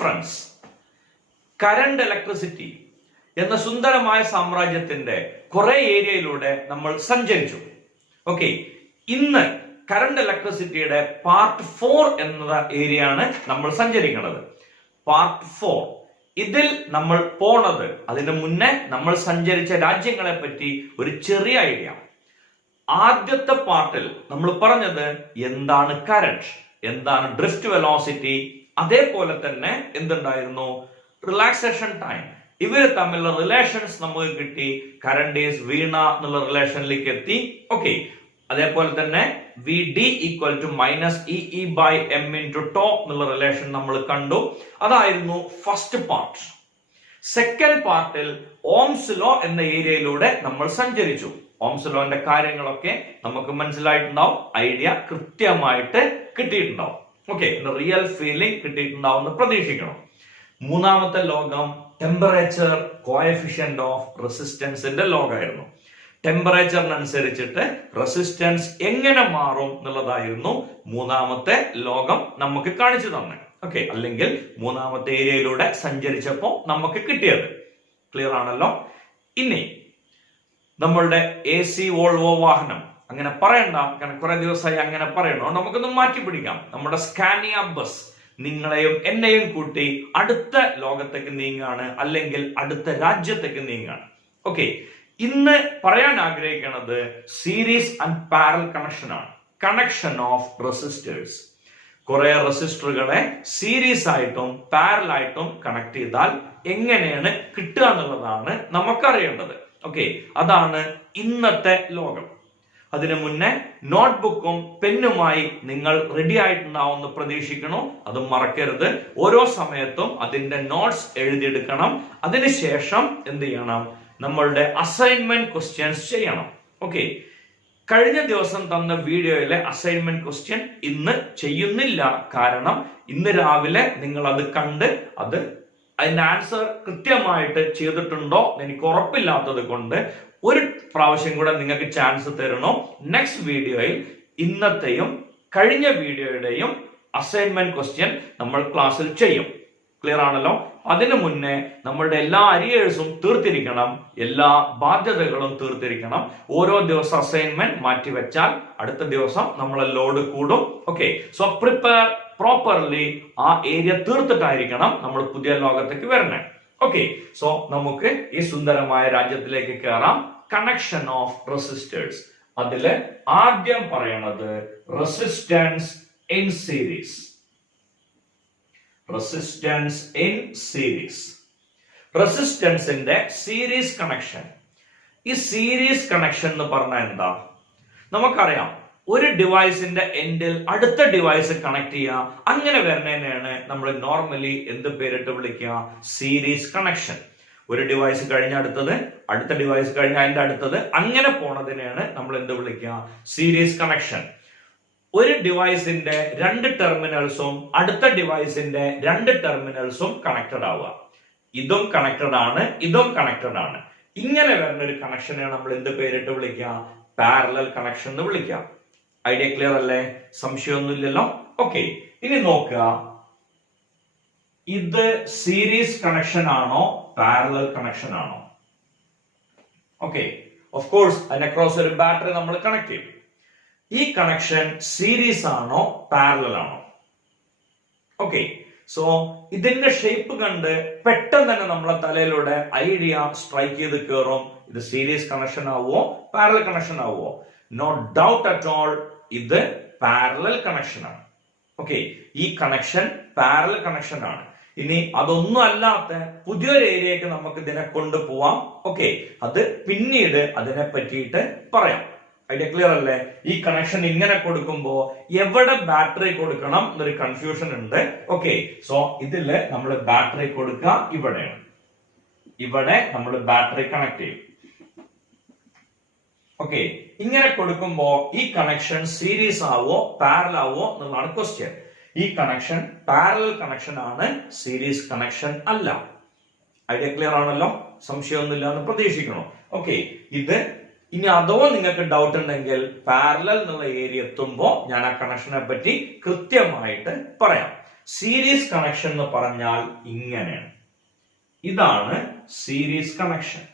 Friends, current electricity എന്ന സുന്ദരമായ സാമ്രാജ്യത്തിന്റെ കുറെ ഏരിയയിലൂടെ നമ്മൾ സഞ്ചരിച്ചു. ഓക്കെ, ഇന്ന് കറണ്ട് ഇലക്ട്രിസിറ്റിയുടെ പാർട്ട് 4 എന്ന ഏരിയ ആണ് നമ്മൾ സഞ്ചരിക്കുന്നത്. പാർട്ട് 4 ഇതിൽ നമ്മൾ പോണത്, അതിനു മുന്നേ നമ്മൾ സഞ്ചരിച്ച രാജ്യങ്ങളെ പറ്റി ഒരു ചെറിയ ഐഡിയ. ആദ്യത്തെ പാർട്ടിൽ നമ്മൾ പറഞ്ഞത് എന്താണ് കറന്റ്, എന്താണ് ഡ്രിഫ്റ്റ് വെലോസിറ്റി, അതേപോലെ തന്നെ എന്തുണ്ടായിരുന്നു, റിലാക്സേഷൻ ടൈം. ഇവര് തമ്മിലുള്ള റിലേഷൻസ് നമുക്ക് കിട്ടി. കറന്റ് ഈസ് വീണ എന്നുള്ള റിലേഷനിലേക്ക് എത്തി. ഓക്കെ, അതേപോലെ തന്നെ V D equal to minus E by M into tau എന്നുള്ള റിലേഷൻ നമ്മൾ കണ്ടു. അതായിരുന്നു ഫസ്റ്റ് പാർട്ട്. സെക്കൻഡ് പാർട്ടിൽ ഓംസ് ലോ എന്ന ഏരിയയിലൂടെ നമ്മൾ സഞ്ചരിച്ചു. ഓംസ് ലോന്റെ കാര്യങ്ങളൊക്കെ നമുക്ക് മനസ്സിലായിട്ടുണ്ടാവും, ഐഡിയ കൃത്യമായിട്ട് കിട്ടിയിട്ടുണ്ടാവും. ഓക്കെ, റിയൽ ഫീലിംഗ് കിട്ടിയിട്ടുണ്ടാവും എന്ന് പ്രതീക്ഷിക്കണം. മൂന്നാമത്തെ ലോകം ടെമ്പറേച്ചർ കോഎഫിഷ്യന്റ് ഓഫ് റെസിസ്റ്റൻസിന്റെ ലോകമായിരുന്നു. ടെമ്പറേച്ചറിനനുസരിച്ചിട്ട് റെസിസ്റ്റൻസ് എങ്ങനെ മാറും എന്നുള്ളതായിരുന്നു മൂന്നാമത്തെ ലോകം നമുക്ക് കാണിച്ചു തന്നെ. ഓക്കെ, അല്ലെങ്കിൽ മൂന്നാമത്തെ ഏരിയയിലൂടെ സഞ്ചരിച്ചപ്പോ നമുക്ക് കിട്ടിയത്. ക്ലിയർ ആണല്ലോ? ഇനി നമ്മളുടെ AC വോൾവോ വാഹനം, അങ്ങനെ പറയണ്ട, കാരണം കുറെ ദിവസമായി അങ്ങനെ പറയണോ, നമുക്കൊന്ന് മാറ്റി പിടിക്കാം. നമ്മുടെ സ്കാനിയ ബസ് നിങ്ങളെയും എന്നെയും കൂട്ടി അടുത്ത ലോകത്തേക്ക് നീങ്ങാണ്, അല്ലെങ്കിൽ അടുത്ത രാജ്യത്തേക്ക് നീങ്ങാണ്. ഓക്കെ, ഇന്ന് പറയാൻ ആഗ്രഹിക്കുന്നത് സീരീസ് ആൻഡ് പാരലൽ കണക്ഷൻ ആണ്. Connection of resistors. കുറെ റെസിസ്റ്ററുകളെ സീരീസ് ആയിട്ടും പാരലൽ ആയിട്ടും കണക്ട് ചെയ്താൽ എങ്ങനെയാണ് കിട്ടുക എന്നുള്ളതാണ് നമുക്കറിയേണ്ടത്. ഓക്കെ, അതാണ് ഇന്നത്തെ ലോകം. അതിനു മുന്നേ നോട്ട്ബുക്കും പെന്നുമായി നിങ്ങൾ റെഡി ആയിട്ടുണ്ടാവുമെന്ന് പ്രതീക്ഷിക്കണം. അത് മറക്കരുത്. ഓരോ സമയത്തും അതിന്റെ നോട്ട്സ് എഴുതിയെടുക്കണം. അതിനുശേഷം എന്ത് ചെയ്യണം, നമ്മളുടെ അസൈൻമെന്റ് ക്വസ്റ്റ്യൻസ് ചെയ്യണം. ഓക്കെ, കഴിഞ്ഞ ദിവസം തന്ന വീഡിയോയിലെ അസൈൻമെന്റ് ക്വസ്റ്റ്യൻ ഇന്ന് ചെയ്യുന്നില്ല. കാരണം ഇന്ന് രാവിലെ നിങ്ങൾ അത് കണ്ട് അതിന്റെ ആൻസർ കൃത്യമായിട്ട് ചെയ്തിട്ടുണ്ടോ എനിക്ക് ഉറപ്പില്ലാത്തത് കൊണ്ട് ഒരു പ്രാവശ്യം കൂടെ നിങ്ങൾക്ക് ചാൻസ് തരണോ. നെക്സ്റ്റ് വീഡിയോയിൽ ഇന്നത്തെയും കഴിഞ്ഞ വീഡിയോയുടെയും അസൈൻമെന്റ് ക്വസ്റ്റ്യൻ നമ്മൾ ക്ലാസ്സിൽ ചെയ്യും. ക്ലിയർ ആണല്ലോ? അതിനു മുന്നേ നമ്മളുടെ എല്ലാ അരിയേഴ്സും തീർത്തിരിക്കണം, എല്ലാ ബാധ്യതകളും തീർത്തിരിക്കണം. ഓരോ ദിവസം അസൈൻമെന്റ് മാറ്റിവെച്ചാൽ അടുത്ത ദിവസം നമ്മളെ ലോഡ് കൂടും. Okay, so prepare properly. ആ ഏരിയ തീർത്തിട്ടായിരിക്കണം നമ്മൾ പുതിയ ലോകത്തേക്ക് വരണേ. ഓക്കെ, സോ നമുക്ക് ഈ സുന്ദരമായ രാജ്യത്തിലേക്ക് കയറാം. Connection of resistors. അതില് ആദ്യം പറയണത് resistance in series. Resistance in series. റെസിസ്റ്റൻസിന്റെ സീരീസ് കണക്ഷൻ. ഈ സീരീസ് കണക്ഷൻ എന്ന് പറഞ്ഞാൽ എന്താ? നമുക്കറിയാം, ഒരു ഡിവൈസിന്റെ എൻഡിൽ അടുത്ത ഡിവൈസ് കണക്ട് ചെയ്യുക, അങ്ങനെ വരുന്നതിനെയാണ് നമ്മൾ നോർമലി എന്ത് പേരിട്ട് വിളിക്കുക? Series connection. ഒരു ഡിവൈസ് കഴിഞ്ഞ അടുത്തത്, അടുത്ത ഡിവൈസ് കഴിഞ്ഞ അതിന്റെ അടുത്തത്, അങ്ങനെ പോണതിനെയാണ് നമ്മൾ എന്ത് വിളിക്കുക? Series connection. ഒരു ഡിവൈസിന്റെ രണ്ട് ടെർമിനൽസും അടുത്ത ഡിവൈസിന്റെ രണ്ട് ടെർമിനൽസും കണക്റ്റഡ് ആവുക. ഇതും കണക്റ്റഡ് ആണ്, ഇതും കണക്റ്റഡ് ആണ്. ഇങ്ങനെ വരുന്ന ഒരു കണക്ഷനെ നമ്മൾ എന്ത് പേരിട്ട് വിളിക്കുക? പാരലൽ കണക്ഷൻ എന്ന് വിളിക്കാം. ഐഡിയ ക്ലിയർ അല്ലേ? സംശയമൊന്നുമില്ലല്ലോ? ഓക്കെ, ഇനി നോക്കുക, ഇത് സീരീസ് കണക്ഷൻ ആണോ പാരലൽ കണക്ഷൻ ആണോ? ഓക്കെ, ഓഫ് കോഴ്സ് അതിനക്രോസ് ഒരു ബാറ്ററി നമ്മൾ കണക്ട് ചെയ്യും. ഈ കണക്ഷൻ സീരീസ് ആണോ പാരലൽ ആണോ? ഓക്കെ, സോ ഇതിന്റെ ഷേപ്പ് കണ്ട് പെട്ടെന്ന് തന്നെ നമ്മളെ തലയിലൂടെ ഐഡിയ സ്ട്രൈക്ക് ചെയ്ത് കയറും. ഇത് സീരീസ് കണക്ഷൻ ആവുമോ പാരലൽ കണക്ഷൻ ആവുമോ? നോ ഡൗട്ട് അറ്റ് ഓൾ, ഇത് പാരലൽ കണക്ഷൻ ആണ്. ഓക്കെ, ഈ കണക്ഷൻ പാരലൽ കണക്ഷൻ ആണ്. ഇനി അതൊന്നും അല്ലാത്ത പുതിയൊരു ഏരിയക്ക് നമുക്ക് ഇതിനെ കൊണ്ടുപോവാം. ഓക്കെ, അത് പിന്നീട് അതിനെ പറ്റിയിട്ട് പറയാം. ഐഡിയ ക്ലിയർ അല്ലേ? ഈ കണക്ഷൻ ഇങ്ങനെ കൊടുക്കുമ്പോ എവിടെ ബാറ്ററി കൊടുക്കണം എന്നൊരു കൺഫ്യൂഷൻ ഉണ്ട്. ഓക്കെ, സോ ഇതില് നമ്മൾ ബാറ്ററി കൊടുക്കുക ഇവിടെയാണ്. ഇവിടെ നമ്മൾ ബാറ്ററി കണക്ട് ചെയ്യും. ഓക്കെ, ഇങ്ങനെ കൊടുക്കുമ്പോ ഈ കണക്ഷൻ സീരീസ് ആവോ പാരലൽ ആവോ എന്നുള്ളതാണ് ക്വസ്റ്റ്യൻ. ഈ കണക്ഷൻ പാരലൽ കണക്ഷൻ ആണ്, സീരീസ് കണക്ഷൻ അല്ല. ഐഡിയ ക്ലിയർ ആണല്ലോ? സംശയമൊന്നുമില്ല എന്ന് പ്രതീക്ഷിക്കണം. ഓക്കെ, ഇത് ഇനി അഥവാ നിങ്ങൾക്ക് ഡൗട്ട് ഉണ്ടെങ്കിൽ പാരലൽ എന്നുള്ള ഏരിയ എത്തുമ്പോ ഞാൻ ആ കണക്ഷനെ പറ്റി കൃത്യമായിട്ട് പറയാം. സീരീസ് കണക്ഷൻ എന്ന് പറഞ്ഞാൽ ഇങ്ങനെയാണ്. ഇതാണ് സീരീസ് കണക്ഷൻ.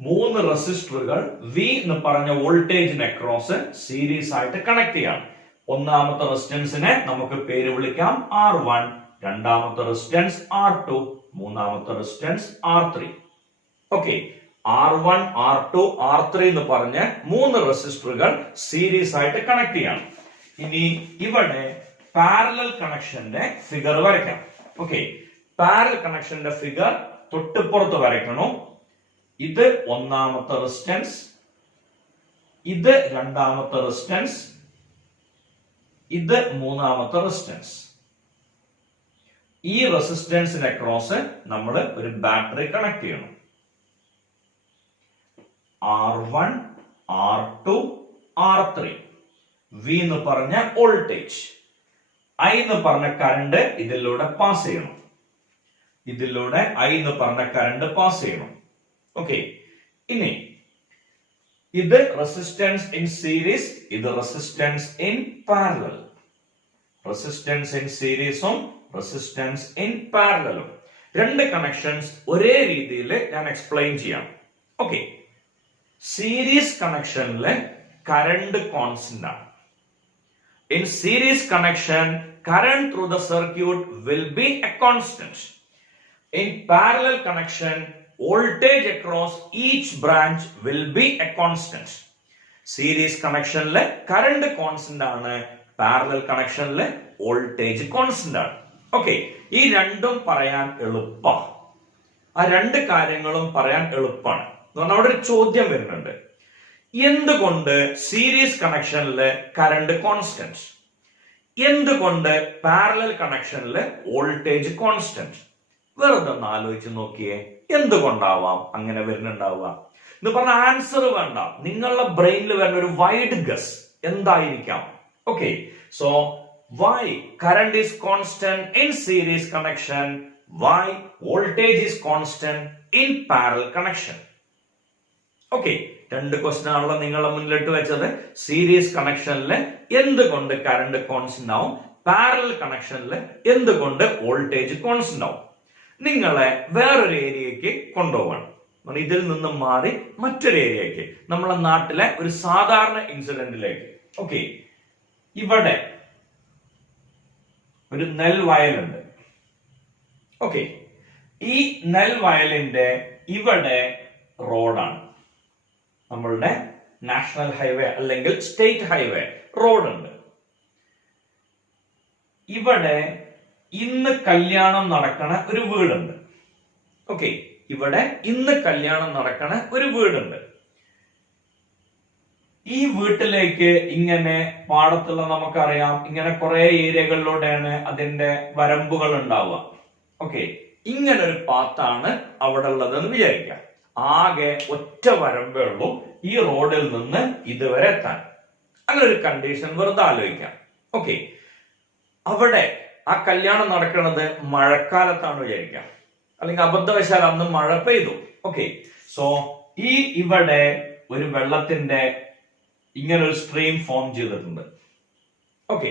3 റെസിസ്റ്ററുകൾ വി എന്ന് പറഞ്ഞ വോൾട്ടേജിന് അക്രോസ് സീരീസ് ആയിട്ട് കണക്ട് ചെയ്യാം. ഒന്നാമത്തെ റെസിസ്റ്റൻസിനെ നമുക്ക് പേര് വിളിക്കാം R1, രണ്ടാമത്തെ റെസിസ്റ്റൻസ് R2, മൂന്നാമത്തെ resistance R3. Okay, R1, R2, R3 എന്ന് പറഞ്ഞ് 3 റെസിസ്റ്ററുകൾ സീരീസ് ആയിട്ട് കണക്ട് ചെയ്യാം. ഇനി ഇവിടെ പാരലൽ കണക്ഷന്റെ ഫിഗർ വരയ്ക്കാം. ഓക്കെ, പാരലൽ കണക്ഷന്റെ ഫിഗർ തൊട്ടിപ്പുറത്ത് വരയ്ക്കണം. ഇത് ഒന്നാമത്തെ റെസിസ്റ്റൻസ്, ഇത് രണ്ടാമത്തെ റെസിസ്റ്റൻസ്, ഇത് മൂന്നാമത്തെ റെസിസ്റ്റൻസ്. ഈ റെസിസ്റ്റൻസിന് അക്രോസ് നമ്മൾ ഒരു ബാറ്ററി കണക്ട് ചെയ്യണം. R1, R2, R3. V എന്ന് പറഞ്ഞ വോൾട്ടേജ്, I എന്ന് പറഞ്ഞ കറണ്ട് ഇതിലൂടെ പാസ് ചെയ്യണം. ഇതിലൂടെ I എന്ന് പറഞ്ഞ കറണ്ട് പാസ് ചെയ്യണം. ഓക്കെ, ഇനി ഇത് റെസിസ്റ്റൻസ് ഇൻ സീരീസ്, ഇത് resistance in parallel. Resistance in സീരീസും റെസിസ്റ്റൻസ് ഇൻ പാരലലും രണ്ട് കണക്ഷൻസ് ഒരേ രീതിയിൽ ഞാൻ എക്സ്പ്ലെയിൻ ചെയ്യാം. ഓക്കെ, സീരീസ് കണക്ഷനിലെ കറണ്ട് കോൺസ്റ്റന്റ് ആണ്. In series connection, current through the circuit will be a constant. In parallel connection, voltage across each branch will be a constant. Series connection le current constant aanu, parallel connection le voltage constant aanu. Okay, ee രണ്ടും പറയാൻ എളുപ്പാ. ആ രണ്ട് കാര്യങ്ങളും പറയാൻ എളുപ്പാണ്. അവിടെ ഒരു ചോദ്യം വരുന്നുണ്ട്, എന്തുകൊണ്ട് സീരീസ് കണക്ഷനില് കറണ്ട് കോൺസ്റ്റന്റ്, എന്തുകൊണ്ട് പാരലൽ കണക്ഷനില് വോൾട്ടേജ് കോൺസ്റ്റന്റ്? വെറുതെ ഒന്ന് ആലോചിച്ച് നോക്കിയേ, എന്തുകൊണ്ടാവാം അങ്ങനെ വരുന്നുണ്ടാവുക എന്ന് പറഞ്ഞ ആൻസർ വേണ്ട, നിങ്ങളുടെ ബ്രെയിനിൽ വരുന്ന ഒരു വൈഡ് ഗസ് എന്തായിരിക്കാം? Okay, so why current is constant in series connection, why voltage is constant in parallel connection? Okay, രണ്ട് ക്വസ്റ്റ്യൻ ആണല്ലോ നിങ്ങളുടെ മുന്നിലിട്ട് വെച്ചത്. സീരീസ് കണക്ഷനിൽ എന്തുകൊണ്ട് കറണ്ട് കോൺസ്റ്റന്റ് ആവും, പാരലൽ കണക്ഷനിൽ എന്തുകൊണ്ട് വോൾട്ടേജ് കോൺസ്റ്റന്റ് ആവും? നിങ്ങളെ വേറൊരു ഏരിയക്ക് കൊണ്ടുപോകണം. ഇതിൽ നിന്നും മാറി മറ്റൊരു ഏരിയക്ക്, നമ്മളെ നാട്ടിലെ ഒരു സാധാരണ ഇൻസിഡന്റിലേക്ക്. ഓക്കെ, ഇവിടെ ഒരു നെൽവയലുണ്ട്. ഓക്കെ, ഈ നെൽവയലിന്റെ ഇവിടെ റോഡാണ്, നമ്മളുടെ നാഷണൽ ഹൈവേ അല്ലെങ്കിൽ സ്റ്റേറ്റ് ഹൈവേ റോഡ് ഉണ്ട്. ഇവിടെ ഇന്ന് കല്യാണം നടക്കണ ഒരു വീടുണ്ട്. ഓക്കെ, ഇവിടെ ഇന്ന് കല്യാണം നടക്കണ ഒരു വീടുണ്ട്. ഈ വീട്ടിലേക്ക് ഇങ്ങനെ പാടത്തുള്ള നമുക്കറിയാം, ഇങ്ങനെ കുറെ ഏരിയകളിലൂടെയാണ് അതിന്റെ വരമ്പുകൾ ഉണ്ടാവുക. ഓക്കെ, ഇങ്ങനെ ഒരു പാത്താണ് അവിടെ ഉള്ളതെന്ന് വിചാരിക്കാം. ആകെ ഒറ്റ വരമ്പേ ഉള്ളൂ ഈ റോഡിൽ നിന്ന് ഇതുവരെ എത്താൻ. അങ്ങനെ ഒരു കണ്ടീഷൻ വെറുതെ ആലോചിക്കാം. ഓക്കെ, അവിടെ ആ കല്യാണം നടക്കുന്നത് മഴക്കാലത്താണ് വിചാരിക്കാം, അല്ലെങ്കിൽ അബദ്ധവശാൽ അന്ന് മഴ പെയ്തു. ഓക്കെ, സോ ഈ ഇവിടെ ഒരു വെള്ളത്തിന്റെ ഇങ്ങനെ ഒരു സ്ട്രീം ഫോം ചെയ്തിട്ടുണ്ട്. ഓക്കെ,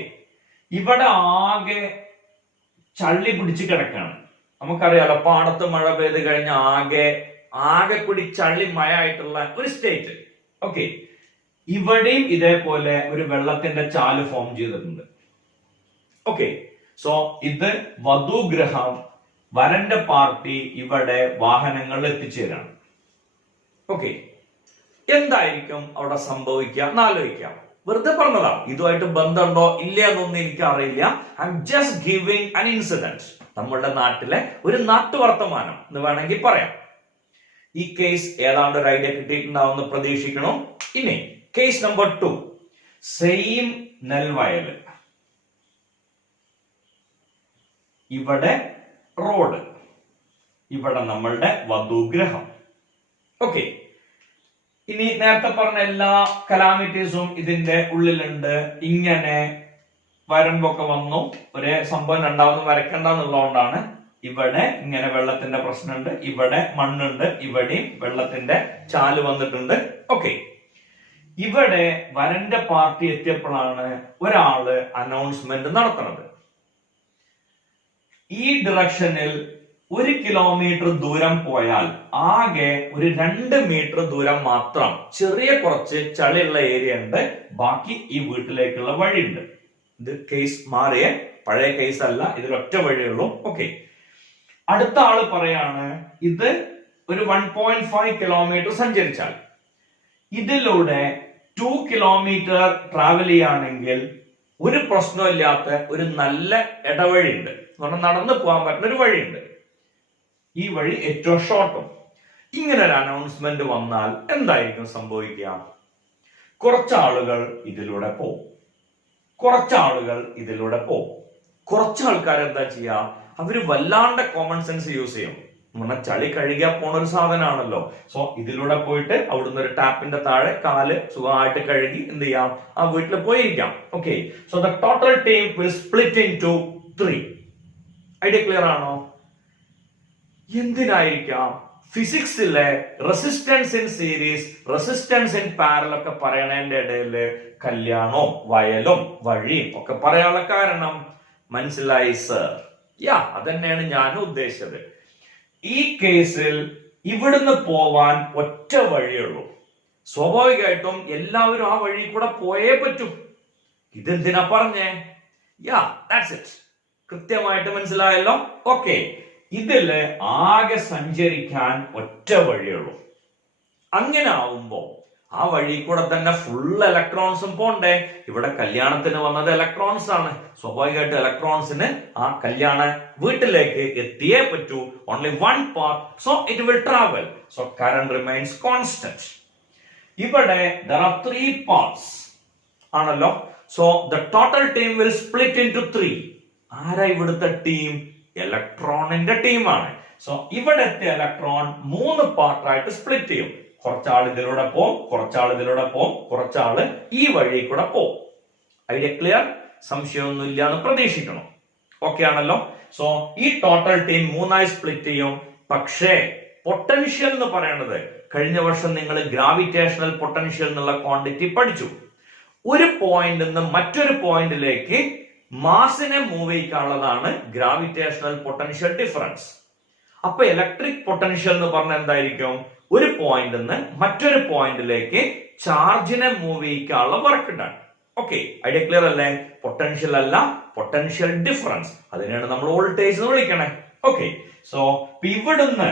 ഇവിടെ ആകെ ചള്ളി പിടിച്ച് കിടക്കാണ്. നമുക്കറിയാലോ, പാടത്ത് മഴ പെയ്ത് കഴിഞ്ഞ ആകെ കൂടി ചള്ളി മഴ ആയിട്ടുള്ള ഒരു സ്റ്റേറ്റ്. ഓക്കെ, ഇവിടെയും ഇതേപോലെ ഒരു വെള്ളത്തിന്റെ ചാല് ഫോം ചെയ്തിട്ടുണ്ട്. ഓക്കെ, സോ ഇത് വധുഗ്രഹം, വരന്റെ പാർട്ടി ഇവിടെ വാഹനങ്ങൾ എത്തിച്ചേരാണ്. ഓക്കെ, എന്തായിരിക്കും അവിടെ സംഭവിക്കുക എന്നാലോചിക്കാം. വെറുതെ പറഞ്ഞതാ, ഇതുമായിട്ട് ബന്ധമുണ്ടോ ഇല്ല എന്നൊന്നും എനിക്ക് അറിയില്ല. ഐ എം ജസ്റ്റ് ഗിവിംഗ് അൻ ഇൻസിഡന്റ്, നമ്മളുടെ നാട്ടിലെ ഒരു നാട്ടുവർത്തമാനം എന്ന് വേണമെങ്കിൽ പറയാം. ഈ കേസ് ഏതാണ്ട് ഒരു ഐഡിയ കിട്ടിയിട്ടുണ്ടാവുമെന്ന് പ്രതീക്ഷിക്കണം. ഇനി കേസ് നമ്പർ 2, സെയിം നെൽവയല്, ഇവിടെ റോഡ്, ഇവിടെ നമ്മളുടെ വധുഗ്രഹം. ഓക്കെ, ഇനി നേരത്തെ പറഞ്ഞ എല്ലാ കലാമിറ്റീസും ഇതിന്റെ ഉള്ളിലുണ്ട്. ഇങ്ങനെ വരമ്പൊക്കെ വന്നു, ഒരേ സംഭവം രണ്ടാമതും വരയ്ക്കണ്ടെന്നുള്ളതുകൊണ്ടാണ് ഇവിടെ ഇങ്ങനെ വെള്ളത്തിന്റെ പ്രശ്നമുണ്ട്, ഇവിടെ മണ്ണുണ്ട്, ഇവിടെയും വെള്ളത്തിന്റെ ചാല് വന്നിട്ടുണ്ട്. ഓക്കെ, ഇവിടെ വരന്റെ പാർട്ടി എത്തിയപ്പോഴാണ് ഒരാള് അനൗൺസ്മെന്റ് നടത്തുന്നത്. ഈ ഡിറക്ഷനിൽ 1 കിലോമീറ്റർ ദൂരം പോയാൽ ആകെ ഒരു 2 മീറ്റർ ദൂരം മാത്രം ചെറിയ കുറച്ച് ചളിയുള്ള ഏരിയ ഉണ്ട്, ബാക്കി ഈ വീട്ടിലേക്കുള്ള വഴിയുണ്ട്. ഇത് കേസ് മാറിയ പഴയ കേസ് അല്ല, ഇതിലൊറ്റ വഴിയുള്ളൂ. ഓക്കെ, അടുത്ത ആള് പറയാണ് ഇത് ഒരു 1.5 കിലോമീറ്റർ സഞ്ചരിച്ചാൽ ഇതിലൂടെ 2 കിലോമീറ്റർ ട്രാവൽ ചെയ്യുകയാണെങ്കിൽ ഒരു പ്രശ്നമില്ലാത്ത ഒരു നല്ല ഇടവഴിയുണ്ട്, നടന്നു പോകാൻ പറ്റുന്ന ഒരു വഴിയുണ്ട്. ഈ വഴി ഏറ്റവും ഷോർട്ടും. ഇങ്ങനെ ഒരു അനൗൺസ്മെന്റ് വന്നാൽ എന്തായിരിക്കും സംഭവിക്കുക? കുറച്ചാളുകൾ ഇതിലൂടെ പോകും, കുറച്ചാളുകൾ ഇതിലൂടെ പോകും. കുറച്ച് ആൾക്കാർ എന്താ ചെയ്യാ? അവര് വല്ലാണ്ട് കോമൺ സെൻസ് യൂസ് ചെയ്യും. ചളി കഴുകിയാൽ പോണ ഒരു സാധനമാണല്ലോ. സോ ഇതിലൂടെ പോയിട്ട് അവിടുന്ന് ഒരു ടാപ്പിന്റെ താഴെ കാല് സുഖമായിട്ട് കഴുകി എന്ത് ചെയ്യാം? ആ വീട്ടിൽ പോയിരിക്കാം. Okay, so the total team will split into 3. Idea clear ആണോ? എന്തിനായിരിക്കാം? ഫിസിക്സിലെ resistance in series, resistance in parallel ഒക്കെ പറയണതിന്റെ ഇടയിൽ കല്യാണവും വയലും വഴിയും ഒക്കെ പറയാനുള്ള കാരണം മനസ്സിലായി സർ? യാ, അതന്നെയാണ് ഞാനും ഉദ്ദേശിച്ചത്. ഈ കേസിൽ ഇവിടുന്ന് പോവാൻ ഒറ്റ വഴിയുള്ളൂ. സ്വാഭാവികമായിട്ടും എല്ലാവരും ആ വഴി കൂടെ പോയേ പറ്റൂ. ഇതെന്തിനാ പറഞ്ഞേ? യാ, ദാറ്റ്സ് ഇറ്റ്. കൃത്യമായിട്ട് മനസ്സിലായല്ലോ? ഓക്കെ, ഇതില് ആകെ സഞ്ചരിക്കാൻ ഒറ്റ വഴിയുള്ളൂ. അങ്ങനെ ആവുമ്പോ ആ വഴി കൂടെ തന്നെ ഫുൾ ഇലക്ട്രോൺസും പോണ്ടേ? ഇവിടെ കല്യാണത്തിന് വന്നത് ഇലക്ട്രോൺസ് ആണ്. സ്വാഭാവികമായിട്ട് ഇലക്ട്രോൺസിന് ആ കല്യാണ വീട്ടിലേക്ക് എത്തിയേ പറ്റൂ. Only one path, so it will travel. So current remains constant. ഇവിടെ there are 3 parts ആണല്ലോ. So the total team will split into 3. ആരാ ഇവിടുത്തെ ടീം? ഇലക്ട്രോണിന്റെ ടീമാണ്. സോ ഇവിടത്തെ ഇലക്ട്രോൺ 3 പാർട്ടായിട്ട് സ്പ്ലിറ്റ് ചെയ്യും. കുറച്ചാൾ ഇതിലൂടെ പോവും, കുറച്ചാൾ ഇതിലൂടെ പോവും, കുറച്ചാള് ഈ വഴി കൂടെ പോവും. Idea clear? സംശയമൊന്നും ഇല്ല എന്ന് പ്രതീക്ഷിക്കണം. ഓക്കെ ആണല്ലോ? സോ ഈ ടോട്ടൽ ടീം 3ആയി സ്പ്ലിറ്റ് ചെയ്യും. പക്ഷേ പൊട്ടൻഷ്യൽ എന്ന് പറയുന്നത് കഴിഞ്ഞ വർഷം നിങ്ങൾ ഗ്രാവിറ്റേഷണൽ പൊട്ടൻഷ്യൽ എന്നുള്ള ക്വാണ്ടിറ്റി പഠിച്ചു. ഒരു പോയിന്റ് നിന്ന് മറ്റൊരു പോയിന്റിലേക്ക് മാസിനെ മൂവ് ചെയ്യിക്കാനുള്ളതാണ് ഗ്രാവിറ്റേഷണൽ പൊട്ടൻഷ്യൽ ഡിഫറൻസ്. അപ്പൊ ഇലക്ട്രിക് പൊട്ടൻഷ്യൽ എന്ന് പറഞ്ഞാൽ എന്തായിരിക്കും? ഒരു പോയിന്റ് നിന്ന് മറ്റൊരു പോയിന്റിലേക്ക് ചാർജിനെ മൂവ് ചെയ്യിക്കാനുള്ള വർക്ക് ഉണ്ടാണ്. ഓക്കെ, ഐഡിയ ക്ലിയർ അല്ലേ? പൊട്ടൻഷ്യൽ അല്ല, പൊട്ടൻഷ്യൽ ഡിഫറൻസ്. അതിനെയാണ് നമ്മൾ വോൾട്ടേജ് എന്ന് വിളിക്കണേ. ഓക്കെ, സോ ഇവിടുന്ന്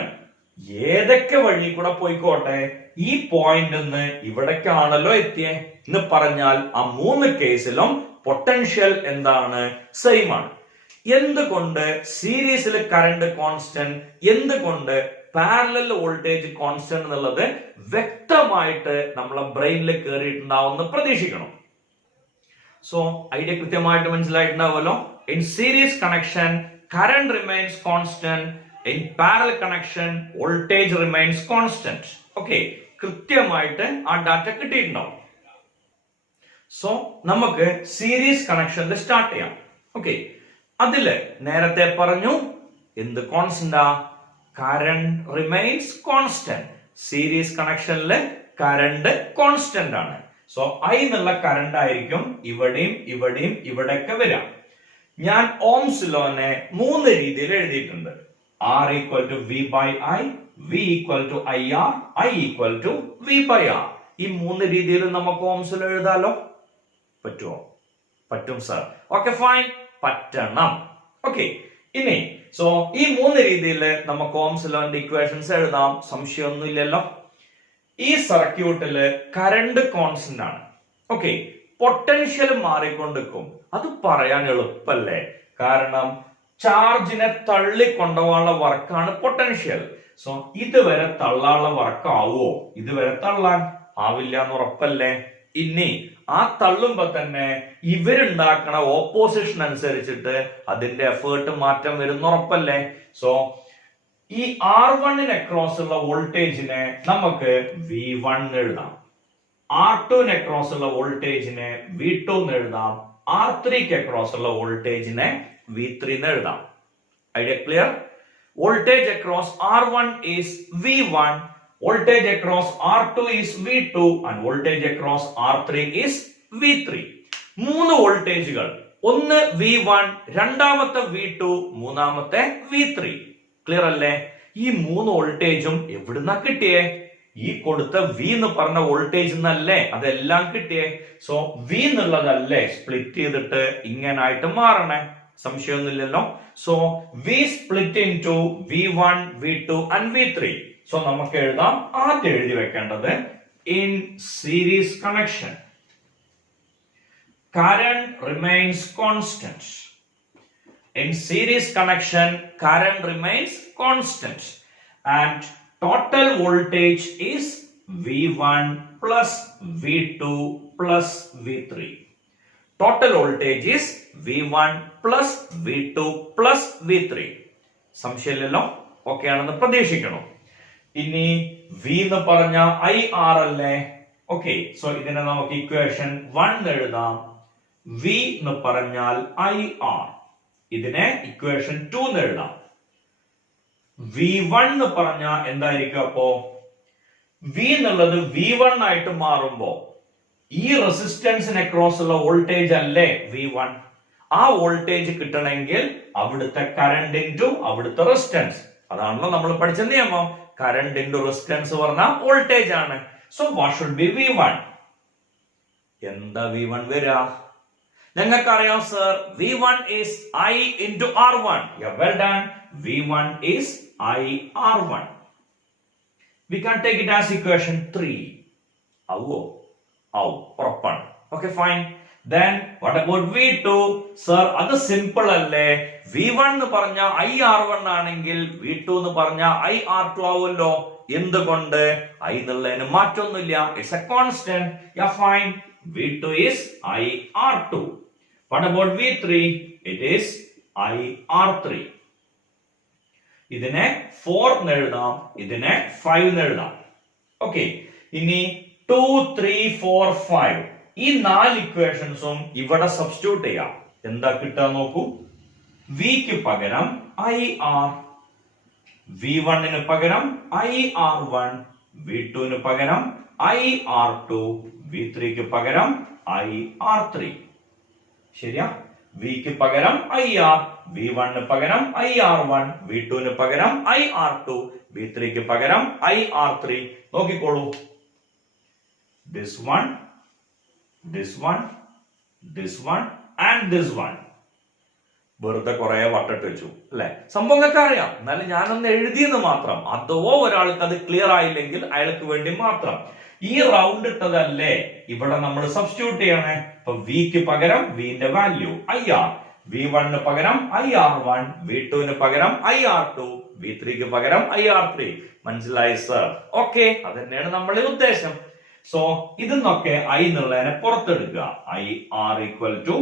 ഏതൊക്കെ വഴി കൂടെ പോയിക്കോട്ടെ, ഈ പോയിന്റ് നിന്ന് ഇവിടേക്കാണല്ലോ എത്തിയേ എന്ന് പറഞ്ഞാൽ ആ 3 കേസിലും പൊട്ടൻഷ്യൽ എന്താണ്? സെയിം ആണ്. എന്തുകൊണ്ട് സീരീസിൽ കറണ്ട് കോൺസ്റ്റന്റ്, എന്തുകൊണ്ട് പാരലൽ വോൾട്ടേജ് കോൺസ്റ്റന്റ് എന്നുള്ളത് വ്യക്തമായിട്ട് നമ്മളെ ബ്രെയിനിൽ കയറിയിട്ടുണ്ടാവുമെന്ന് പ്രതീക്ഷിക്കണം. സോ ഐഡിയ കൃത്യമായിട്ട് മനസ്സിലായിട്ടുണ്ടാവുമല്ലോ. In series connection current remains constant, in parallel connection voltage remains constant. Okay, കൃത്യമായിട്ട് ആ ഡാറ്റ കിട്ടിയിട്ടുണ്ടാവും. സോ നമുക്ക് സീരീസ് കണക്ഷനിൽ സ്റ്റാർട്ട് ചെയ്യാം. ഓക്കെ, അതില് നേരത്തെ പറഞ്ഞു എന്ത് കോൺസ്റ്റന്റാ? Current remains constant. സീരീസ് കണക്ഷനിൽ കറന്റ് കോൺസ്റ്റന്റ് ആണ്. സോ ഐ എന്നുള്ള കറന്റ് ആയിരിക്കും ഇവിടെയും ഇവിടെയും ഇവിടെയൊക്കെ വരാം. ഞാൻ ഓംസ് ലോനെ 3 രീതിയിൽ എഴുതിയിട്ടുണ്ട്. R equal to V by I, V equal to IR, I equal to V by R. ഈ 3 രീതിയിൽ നമുക്ക് ഓംസിൽ എഴുതാലോ? പറ്റുമോ? പറ്റും സർ. ഓക്കെ, ഫൈൻ, പറ്റണം. ഓക്കെ, ഇനി സോ ഈ 3 രീതിയിൽ നമുക്ക് ഓംസ് ലോന്റെ ഇക്വേഷൻസ് എഴുതാം. സംശയമൊന്നുമില്ലല്ലോ. ഈ സർക്യൂട്ടില് കറണ്ട് കോൺസ്റ്റന്റ് ആണ്. ഓക്കെ, പൊട്ടൻഷ്യൽ മാറിക്കൊണ്ടിരിക്കും. അത് പറയാൻ എളുപ്പല്ലേ? കാരണം ചാർജിനെ തള്ളിക്കൊണ്ടുപോകാനുള്ള വർക്കാണ് പൊട്ടൻഷ്യൽ. സോ ഇതുവരെ തള്ളാനുള്ള വർക്ക് ആവുമോ? ഇതുവരെ തള്ളാൻ ആവില്ല എന്ന് ഉറപ്പല്ലേ? ഇനി ആ തള്ളുമ്പോ തന്നെ ഇവരുണ്ടാക്കണ ഓപ്പോസിഷൻ അനുസരിച്ചിട്ട് അതിന്റെ എഫേർട്ട് മാറ്റം വരുന്ന ഉറപ്പല്ലേ? സോ ഈ R1 അക്രോസ് ഉള്ള വോൾട്ടേജിനെ നമുക്ക് V1 എഴുതാം. R2 അക്രോസ് ഉള്ള വോൾട്ടേജിനെ V2 എഴുതാം. R3 അക്രോസ് ഉള്ള വോൾട്ടേജിനെ V3 എഴുതാം. Idea clear? Voltage across R1 is V1, voltage across R2 is V2 and voltage across R3 is V3. മൂന്ന് വോൾട്ടേജുകൾ, ഒന്ന് V1, രണ്ടാമത്തെ V2, മൂന്നാമത്തെ V3. ക്ലിയർ അല്ലേ? ഈ മൂന്ന് വോൾട്ടേജും എവിടുന്നാ കിട്ടിയേ? ഈ കൊടുത്ത V എന്ന് പറഞ്ഞ വോൾട്ടേജ് എന്നല്ലേ അതെല്ലാം കിട്ടിയേ? സോ V എന്നുള്ളതല്ലേ സ്പ്ലിറ്റ് ചെയ്തിട്ട് ഇങ്ങനായിട്ട് മാറണേ? സംശയമൊന്നുമില്ലല്ലോ. So V split into V1, V2 and V3. So നമുക്ക് എഴുതാം, ആദ്യം എഴുതി വെക്കേണ്ടത് in series connection current remains constant. In series connection, current remains constant and total voltage is V1 plus V2 plus V3. Total voltage is V1 plus V2 plus V3. സംശയമില്ലല്ലോ? Okay ആണെന്ന് പ്രതീക്ഷിക്കണം. ഇനി V എന്ന് പറഞ്ഞ IR അല്ലേ? Okay, so ഇതിനെ നമുക്ക് equation 1 എഴുതാം. V എന്ന് പറഞ്ഞാൽ IR. ഇതിനെ ഇക്വേഷൻ 2 എന്ന് എഴുതാം. V1 എന്ന് പറഞ്ഞാൽ എന്തായിരിക്കും? അപ്പോ V എന്നുള്ളത് V1 ആയിട്ട് മാറുമ്പോ ഈ റെസിസ്റ്റൻസിന് അക്രോസ് ഉള്ള വോൾട്ടേജ് അല്ലേ V1? ആ വോൾട്ടേജ് കിട്ടണമെങ്കിൽ അവിടുത്തെ കറണ്ട് ഇൻറ്റു അവിടുത്തെ റെസിസ്റ്റൻസ്. അതാണല്ലോ നമ്മൾ പഠിച്ച നിയമം. കറണ്ട് ഇൻറ്റു റെസിസ്റ്റൻസ് പറഞ്ഞാൽ വോൾട്ടേജ് ആണ്. So what should be V1? എന്താ V1 വരാ? ഞങ്ങൾക്കറിയാം sir, V1 is I into R1. Yeah, well done. V1 is I R1. We can take it as equation 3. ആവോ? ആവും, ഉറപ്പാണ്. Okay, fine. Then what about V2? Sir, അത് simple അല്ലേ? V1 എന്ന് പറഞ്ഞ I R1 ആണെങ്കിൽ V2 എന്ന് പറഞ്ഞ I R2 ആവുമല്ലോ. എന്തുകൊണ്ട്? I എന്നുള്ളതിന് മാറ്റമൊന്നുമില്ല. It's a constant. Yeah, fine. V2 is I R2. What about V3? It is I R3. ഇതിനെ 4 എന്ന് എഴുതാം, ഇതിനെ 5 എന്ന് എഴുതാം. ഓക്കെ, ഇനി 2, 3, 4, 5 ഈ 4 ഇക്വേഷൻസും ഇവിടെ സബ്സ്റ്റിറ്റ്യൂട്ട് ചെയ്യാം. എന്താ കിട്ടുക നോക്കൂ. Vക്ക് പകരം IR, V1ന് പകരം IR1, V2ന് പകരം IR2, V3ക്ക് പകരം IR3. ശരിയാ? Vക്ക് പകരം IR, V1ന് പകരം IR1, V2ന് പകരം IR2, V3ക്ക് പകരം IR3. നോക്കിക്കോളൂ. This one, this one, this one and this one. വെറുതെ കുറെ വട്ടിട്ട് വെച്ചു അല്ലെ? സംഭവങ്ങളൊക്കെ അറിയാം, എന്നാലും ഞാനൊന്ന് എഴുതിയെന്ന് മാത്രം. അഥവാ ഒരാൾക്ക് അത് ക്ലിയർ ആയില്ലെങ്കിൽ അയാൾക്ക് വേണ്ടി മാത്രം. ഈ റൗണ്ട് ഇട്ടതല്ലേ ഇവിടെ നമ്മൾ സബ്സ്റ്റിറ്റ്യൂട്ട് ചെയ്യണേ. അപ്പൊ വിക്ക് പകരം വിന്റെ വാല്യൂ IR, V1ന് പകരം IR1, V2ന് പകരം IR2, V3ക്ക് പകരം IR3. മനസ്സിലായി സർ? ഓക്കെ, അത് തന്നെയാണ് നമ്മളുടെ ഉദ്ദേശം. സോ ഇതെന്നൊക്കെ I എന്നുള്ളതിനെ പുറത്തെടുക്കുക. IR equal to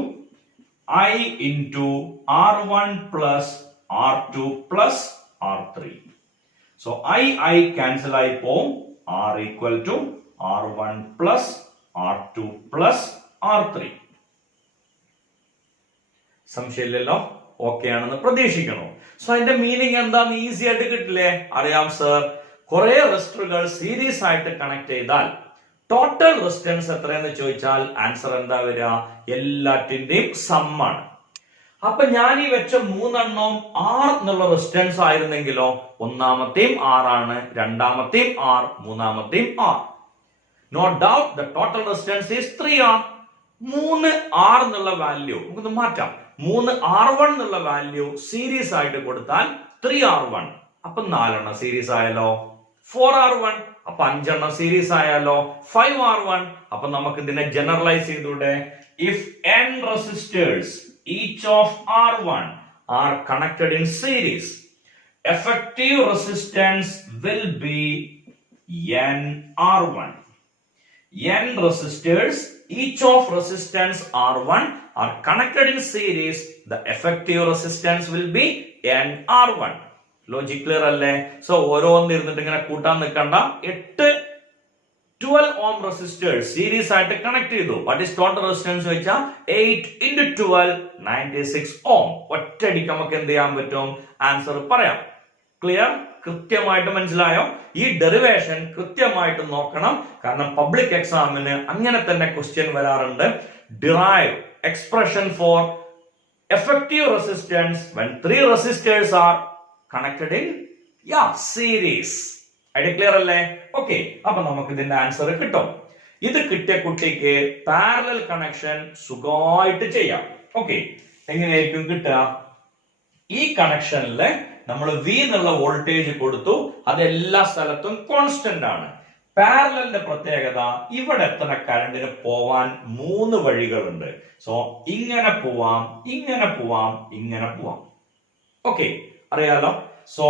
I into R1 plus R2 plus R3. So I cancel ആയി പോവും. R equal to R1 plus R2 plus R3. സംശയമില്ലല്ലോ? ഓക്കെ ആണെന്ന് പ്രതീക്ഷിക്കണോ? സോ അതിന്റെ മീനിങ് എന്താന്ന് ഈസി ആയിട്ട് കിട്ടില്ലേ? അറിയാം സർ, കുറെ റെസിസ്റ്ററുകൾ സീരീസ് ആയിട്ട് കണക്ട് ചെയ്താൽ ടോട്ടൽ റെസിസ്റ്റൻസ് എത്രയെന്ന് ചോദിച്ചാൽ ആൻസർ എന്താ വരിക? എല്ലാറ്റിന്റെയും സമ്മാണ്. അപ്പൊ ഞാൻ ഈ വെച്ച 3 R എന്നുള്ള റെസിസ്റ്റൻസ് ആയിരുന്നെങ്കിലോ, ഒന്നാമത്തെയും R ആണ്, രണ്ടാമത്തെയും R, മൂന്നാമത്തെയും R. No doubt the total resistance is 3R. 3R എന്നുള്ള വാല്യൂ നമുക്ക് മാറ്റാം. 3R1 എന്നുള്ള വാല്യൂ സീരീസ് ആയിട്ട് കൊടുത്താൽ 3R1. അപ്പൊ 4 സീരീസ് ആയാലോ? 4R1. അപ്പൊ 5 സീരീസ് ആയാലോ? 5R1. അപ്പൊ നമുക്ക് ഇതിനെ ജനറലൈസ് ചെയ്തൂടെ? If n resistors each of R1 are connected in series, effective resistance will be nR1. N resistors each of resistance R1 are connected in series, the effective resistance will be nR1. Logic clear അല്ലേ? So ഓരോന്ന് ഇരുന്നിട്ട് ഇങ്ങനെ കൂട്ടാൻ നിൽക്കണ്ട. 8 12 ohm resistors series ആയിട്ട് connect ചെയ്തു. What is total resistance വെച്ചാൽ 8 into 12 96 ohm. ഒറ്റയടിക്ക് നമുക്ക് എന്ത് ചെയ്യാൻ പറ്റും? ആൻസർ പറയാം. ക്ലിയർ? കൃത്യമായിട്ട് മനസ്സിലായോ? ഈ ഡെറിവേഷൻ കൃത്യമായിട്ട് നോക്കണം. കാരണം പബ്ലിക് എക്സാമിന് അങ്ങനെ തന്നെ ക്വസ്റ്റ്യൻ വരാറുണ്ട്. Derive expression for effective resistance when three resistors are connected in series. Idea clear അല്ലേ? ഓക്കെ, അപ്പൊ നമുക്ക് ഇതിന്റെ ആൻസർ കിട്ടും. ഇത് കിട്ടിയ കുട്ടിക്ക് പാരലൽ കണക്ഷൻ സുഖമായിട്ട് ചെയ്യാം. ഓക്കെ, എങ്ങനെയായിരിക്കും കിട്ടുക? ഈ കണക്ഷനില് നമ്മൾ V എന്നുള്ള വോൾട്ടേജ് കൊടുത്തു, അത് എല്ലാ സ്ഥലത്തും കോൺസ്റ്റന്റ് ആണ്. പാരലലിന്റെ പ്രത്യേകത, ഇവിടെ എത്ര കറണ്ടിന് പോവാൻ 3 വഴികളുണ്ട്. സോ ഇങ്ങനെ പോവാം, ഇങ്ങനെ പോവാം, ഇങ്ങനെ പോവാം. ഓക്കെ, അറിയാലോ? So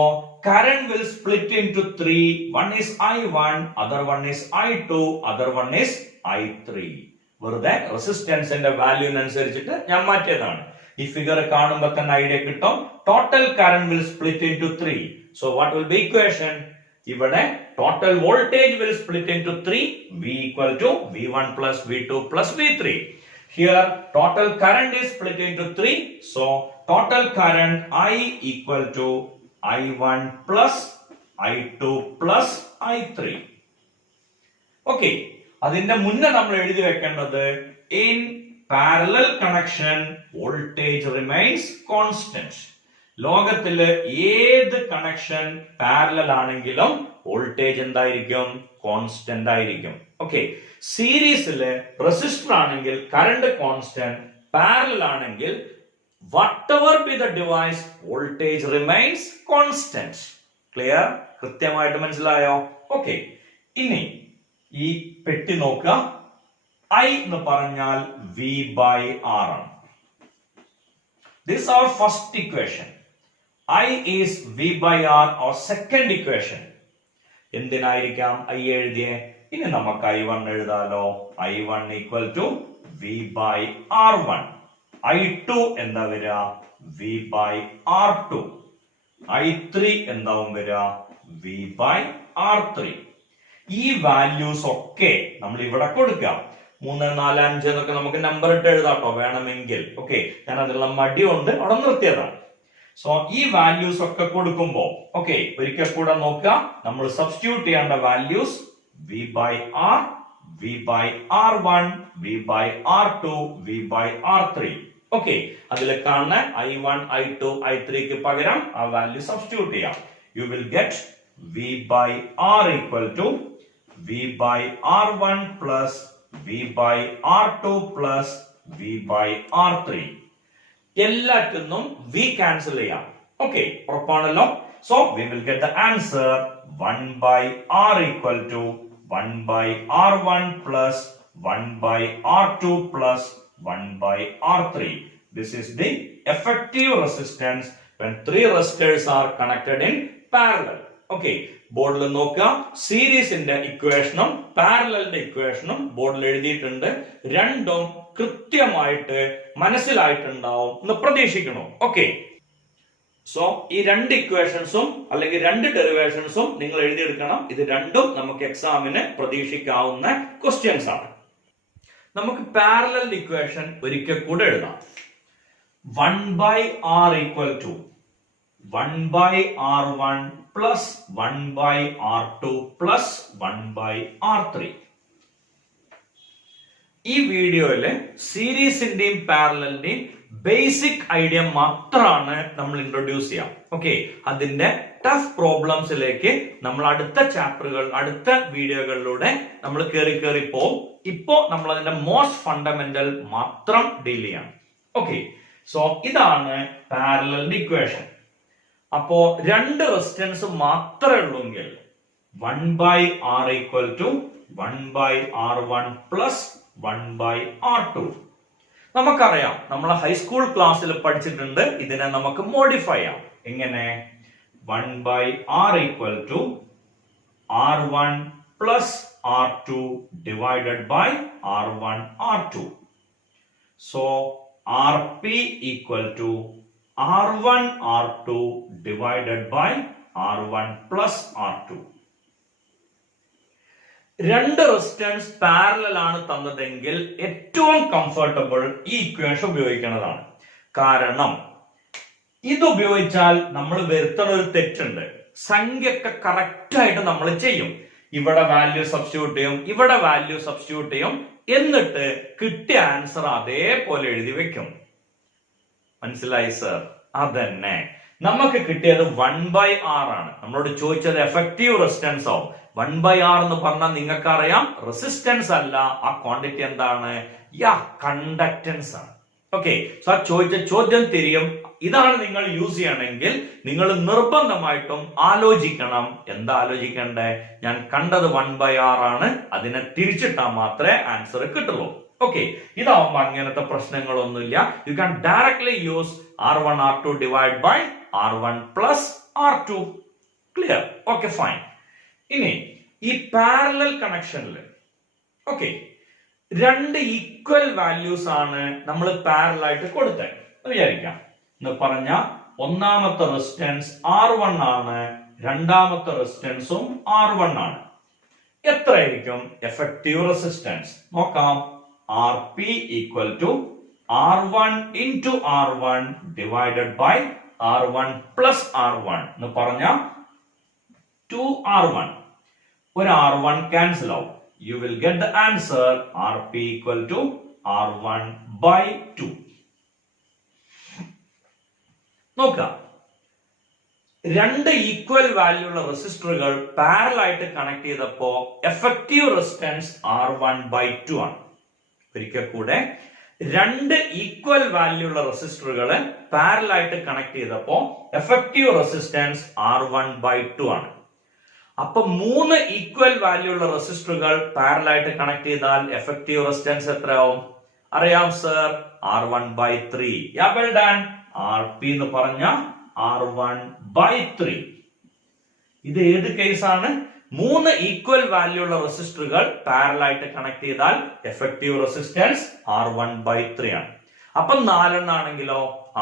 current will split into 3. One is I1, other one is I2, other one is I3. വെറുതെ റെസിസ്റ്റൻസിന്റെ വാല്യൂവിനനുസരിച്ചിട്ട് ഞാൻ മാറ്റിയതാണ്. ഈ ഫിഗർ കാണുമ്പോൾ തന്നെ ഐഡിയ കിട്ടും. Total current will split into 3. So what will be equation? ഇവിടെ total voltage will split into 3. V equal to V1 plus V2 plus V3. Here total current is split into 3. So total current I equal to I1 plus I2 plus I3. Okay. അതിന്റെ മുന്നേ നമ്മൾ എഴുതി വെക്കേണ്ടത് in parallel connection voltage remains constant. ലോകത്തില് ഏത് connection parallel ആണെങ്കിലും voltage എന്തായിരിക്കും? Constant ആയിരിക്കും. ഓക്കെ, സീരീസില് റെസിസ്റ്റർ ആണെങ്കിൽ കറണ്ട് കോൺസ്റ്റന്റ്, പാരലൽ ആണെങ്കിൽ whatever be the device voltage remains constant. Clear? കൃത്യമായിട്ട് മനസ്സിലായോ? ഓക്കെ, ഇനി ഈ പെട്ടി നോക്കുക. I എന്ന് പറഞ്ഞാൽ V by R ആണ്. This is our first equation. I is V by R, our second equation. എന്തിനായിരിക്കാം I എഴുതിയേ? ഇനി നമുക്ക് I1 എഴുതാലോ. I1 equal to V by R1. I2 എന്താ വരിക? V by R2. I3 എന്താവും വരിക? V by R3. ഈ values ഒക്കെ നമ്മൾ ഇവിടെ കൊടുക്കാം. 3, 4, 5 എന്നൊക്കെ നമുക്ക് നമ്പർ ഇട്ട് എഴുതാട്ടോ വേണമെങ്കിൽ. ഓക്കെ, ഞാൻ അതിലുള്ള മടിയുണ്ട്, അവിടെ നിർത്തിയതാണ്. സോ ഈ വാല്യൂസ് ഒക്കെ കൊടുക്കുമ്പോ ഓക്കെ, ഒരിക്കൽ കൂടെ നോക്കുക. നമ്മൾ സബ്സ്റ്റിറ്റ്യൂട്ട് ചെയ്യേണ്ട values V by R, V by R1, V by R2, V by R3. Okay, അതിൽ കാണുന്ന I1, I2, I3 ക്ക് പകരം ആ വാല്യൂ സബ്സ്റ്റിറ്റ്യൂട്ട് ചെയ്യാം. You will get V by R equal to V by R1 plus V by R2 plus V by R3. എല്ലാറ്റിനും V cancel ചെയ്യാം. Okay, ഉറപ്പാണല്ലോ? So we will get the answer 1 by R equal to 1 by R1 plus 1 by R2 plus 1 by R3. This is the effective resistance when 3 resistors are connected in parallel. Okay, ബോർഡിൽ നോക്കുക. സീരീസിന്റെ ഇക്വേഷനും പാരലലിന്റെ ഇക്വേഷനും ബോർഡിൽ എഴുതിയിട്ടുണ്ട്. രണ്ടും കൃത്യമായിട്ട് മനസ്സിലായിട്ടുണ്ടാവും എന്ന് പ്രതീക്ഷിക്കണം. ഓക്കെ, സോ ഈ 2 ഇക്വേഷൻസും അല്ലെങ്കിൽ 2 ഡെറിവേഷൻസും നിങ്ങൾ എഴുതിയെടുക്കണം. ഇത് രണ്ടും നമുക്ക് എക്സാമിന് പ്രതീക്ഷിക്കാവുന്ന ക്വസ്റ്റ്യൻസ് ആണ്. നമുക്ക് പാരലൽ ഇക്വേഷൻ ഒരിക്കൽ കൂടെ എഴുതാം. 1 by R equal to 1 by R1 plus 1 by R2 plus 1 by R3. ഈ വീഡിയോയില് സീരീസിന്റെയും പാരലലിന്റെയും ബേസിക് ഐഡിയ മാത്രമാണ് നമ്മൾ ഇൻട്രൊഡ്യൂസ് ചെയ്യാം. ഓക്കെ, അതിന്റെ ടഫ് പ്രോബ്ലംസിലേക്ക് നമ്മൾ അടുത്ത ചാപ്റ്ററുകൾ, അടുത്ത വീഡിയോകളിലൂടെ നമ്മൾ കയറി പോകും. ഇപ്പോ നമ്മൾ അതിന്റെ മോസ്റ്റ് ഫണ്ടമെന്റൽ മാത്രം ഡീൽ ചെയ്യാം. ഓക്കെ, സോ ഇതാണ് പാരലലിന്റെ ഇക്വേഷൻ. അപ്പോ 2 റെസിസ്റ്റൻസ് മാത്രമേ ഉള്ളൂങ്കിൽ 1 by R equal to 1 by R1 plus 1 by R2. നമുക്കറിയാം, നമ്മൾ ഹൈസ്കൂൾ ക്ലാസ്സിൽ പഠിച്ചിട്ടുണ്ട്. ഇതിനെ നമുക്ക് മോഡിഫൈ ചെയ്യാം. എങ്ങനെ? 1 by R equal to R1 plus R2 divided by R1 R2. So RP equal to R1 R2 divided by R1 plus R2. 2 resistance parallel ആണ് തന്നതെങ്കിൽ ഏറ്റവും കംഫർട്ടബിൾ ഈ ഇക്വേഷൻ ഉപയോഗിക്കുന്നതാണ്. കാരണം ഇത് ഉപയോഗിച്ചാൽ നമ്മൾ വരുത്തുന്ന ഒരു തെറ്റുണ്ട്. സംഖ്യയൊക്കെ കറക്റ്റ് ആയിട്ട് നമ്മൾ ചെയ്യും. ഇവിടെ വാല്യൂ സബ്സ്റ്റിറ്റ്യൂട്ട് ചെയ്യും, ഇവിടെ വാല്യൂ സബ്സ്റ്റിറ്റ്യൂട്ട് ചെയ്യും, എന്നിട്ട് കിട്ടിയ ആൻസർ അതേപോലെ എഴുതി വെക്കും. മനസ്സിലായി സർ? അതന്നെ നമുക്ക് കിട്ടിയത് 1/r ആണ്. നമ്മളോട് ചോദിച്ചത് എഫക്റ്റീവ് റെസിസ്റ്റൻസ് ആവും. 1/r എന്ന് പറഞ്ഞാൽ നിങ്ങൾക്ക് അറിയാം റെസിസ്റ്റൻസ് അല്ല, ആ ക്വാണ്ടിറ്റി എന്താണ്? കണ്ടക്ടൻസ് ആണ്. ഓക്കെ, സോ ആ ചോദിച്ച ചോദ്യം തിരിയും. ഇതാണ് നിങ്ങൾ യൂസ് ചെയ്യണമെങ്കിൽ നിങ്ങൾ നിർബന്ധമായിട്ടും ആലോചിക്കണം. എന്താ ആലോചിക്കണ്ടേ? ഞാൻ കണ്ടത് 1/r ആണ്, അതിനെ തിരിച്ചിട്ടാൽ മാത്രമേ ആൻസർ കിട്ടുള്ളൂ. ഓക്കെ, ഇതാവുമ്പോ അങ്ങനത്തെ പ്രശ്നങ്ങളൊന്നുമില്ല. You can directly use R1 R2 divide by R1 plus R2. Clear? Okay, fine. ഇനി ഈ പാരലൽ കണക്ഷനിൽ ഓക്കെ രണ്ട് ഈക്വൽ വാല്യൂസ് ആണ് നമ്മൾ പാരലൽ ആയിട്ട് കൊടുത്തത് വിചാരിക്കാം. എന്ന് പറഞ്ഞ ഒന്നാമത്തെ റെസിസ്റ്റൻസ് R1 ആണ്, രണ്ടാമത്തെ റെസിസ്റ്റൻസും R1 ആണ്. എത്രയായിരിക്കും എഫക്റ്റീവ് റെസിസ്റ്റൻസ്? നോക്കാം. Rp equal to R1 into R1 divided by R1 plus R1 എന്ന് പറഞ്ഞ 2R1. ഒരു R1 cancel out. You will get the answer Rp equal to R1 by 2. നോക്കാം. രണ്ട് ഈക്വൽ വാല്യൂ ഉള്ള റെസിസ്റ്ററുകൾ പാരലൽ ആയിട്ട് കണക്ട് ചെയ്തപ്പോ എഫക്റ്റീവ് റെസിസ്റ്റൻസ് R1 by 2 ആണ്. ഒരിക്കൽ കൂടെ, രണ്ട് ഈക്വൽ വാല്യൂ ഉള്ള റെസിസ്റ്ററുകൾ പാരലൽ ആയിട്ട് കണക്ട് ചെയ്തപ്പോ എഫക്റ്റീവ് റെസിസ്റ്റൻസ് R1 by 2 ആണ്. അപ്പൊ മൂന്ന് ഈക്വൽ വാല്യൂ ഉള്ള റെസിസ്റ്ററുകൾ പാരലൽ ആയിട്ട് കണക്ട് ചെയ്താൽ എഫക്റ്റീവ് റെസിസ്റ്റൻസ് എത്രയാവും? അറിയാം sir, R1 by 3. Well done. Rp എന്ന് പറഞ്ഞ R1 by 3. ഇത് ഏത് കേസാണ്? മൂന്ന് ഈക്വൽ വാല്യൂ ഉള്ള റെസിസ്റ്ററുകൾ പാരലൽ ആയിട്ട് കണക്ട് ചെയ്താൽ എഫക്റ്റീവ് റെസിസ്റ്റൻസ് R1 by 3 ആണ്. അപ്പൊ 4 ആണെങ്കിലോ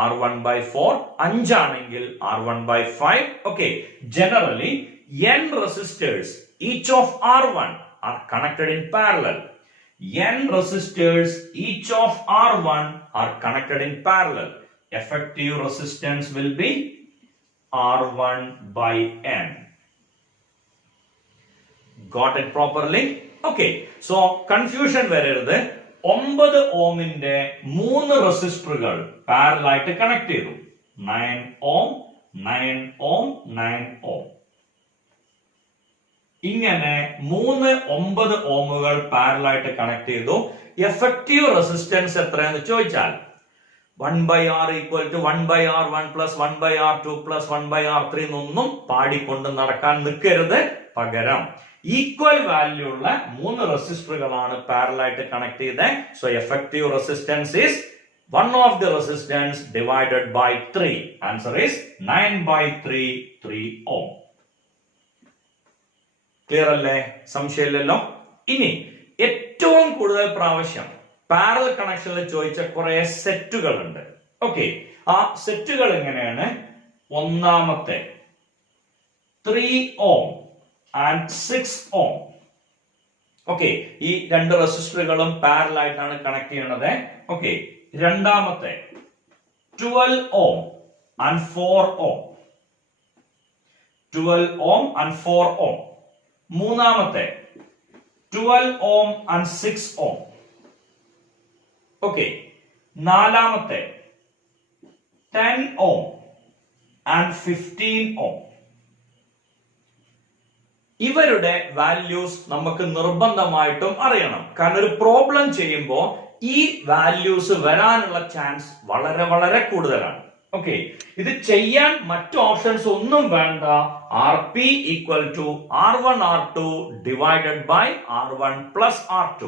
R1 by 4, 5 ആണെങ്കിൽ R1 by 5. Okay, generally n resistors each of R1 are connected in parallel. N resistors each of R1 are connected in parallel. Effective resistance will be R1 by n. Got it properly? Okay, so confusion വരരുത്. 9 ഓമിന്റെ 3 റെസിസ്റ്ററുകൾ parallel ആയിട്ട് connect ചെയ്തു. 9 ohm, 9 ohm, 9 ohm. ഇങ്ങനെ 3 9 ഓമുകൾ parallel ആയിട്ട് connect ചെയ്തു. Effective resistance എത്രയെന്ന് ചോദിച്ചാൽ 1/r equal to 1/r1 plus 1/r2 plus 1/r3 എന്നൊന്നും പാടിക്കൊണ്ട് നടക്കാൻ നിൽക്കരുത്. പകരം ഈക്വൽ വാല്യൂ ഉള്ള 3 റെസിസ്റ്ററുകളാണ് പാരലൽ ആയിട്ട് കണക്ട് ചെയ്തത്. So effective resistance is 1 of the resistance divided by 3. Answer is 9/3, 3 ohm. Clear അല്ലേ? സംശയമില്ലല്ലോ. ഇനി ഏറ്റവും കൂടുതൽ പ്രാവശ്യം പാരലൽ കണക്ഷനിൽ ചോദിച്ച കുറെ സെറ്റുകൾ ഉണ്ട്. ഓക്കെ, ആ സെറ്റുകൾ എങ്ങനെയാണ്? ഒന്നാമത്തെ 3 ohm and 6 ohm. ഓക്കെ, ഈ രണ്ട് റെസിസ്റ്ററുകളും പാരലൽ ആയിട്ടാണ് കണക്ട് ചെയ്യണത്. ഓക്കെ, രണ്ടാമത്തെ 12 ohm and 4 ohm. 12 ohm and 4 ohm. മൂന്നാമത്തെ 12 ohm and 6 ohm. ഓക്കെ, നാലാമത്തെ 10 ohm and 15 ohm. ഇവരുടെ വാല്യൂസ് നമുക്ക് നിർബന്ധമായിട്ടും അറിയണം. കാരണം ഒരു പ്രോബ്ലം ചെയ്യുമ്പോൾ ഈ വാല്യൂസ് വരാനുള്ള ചാൻസ് വളരെ വളരെ കൂടുതലാണ്. ഓക്കെ, ഇത് ചെയ്യാൻ മറ്റു ഓപ്ഷൻസ് ഒന്നും വേണ്ട. Rp equal to R1 R2 divided by R1 plus R2.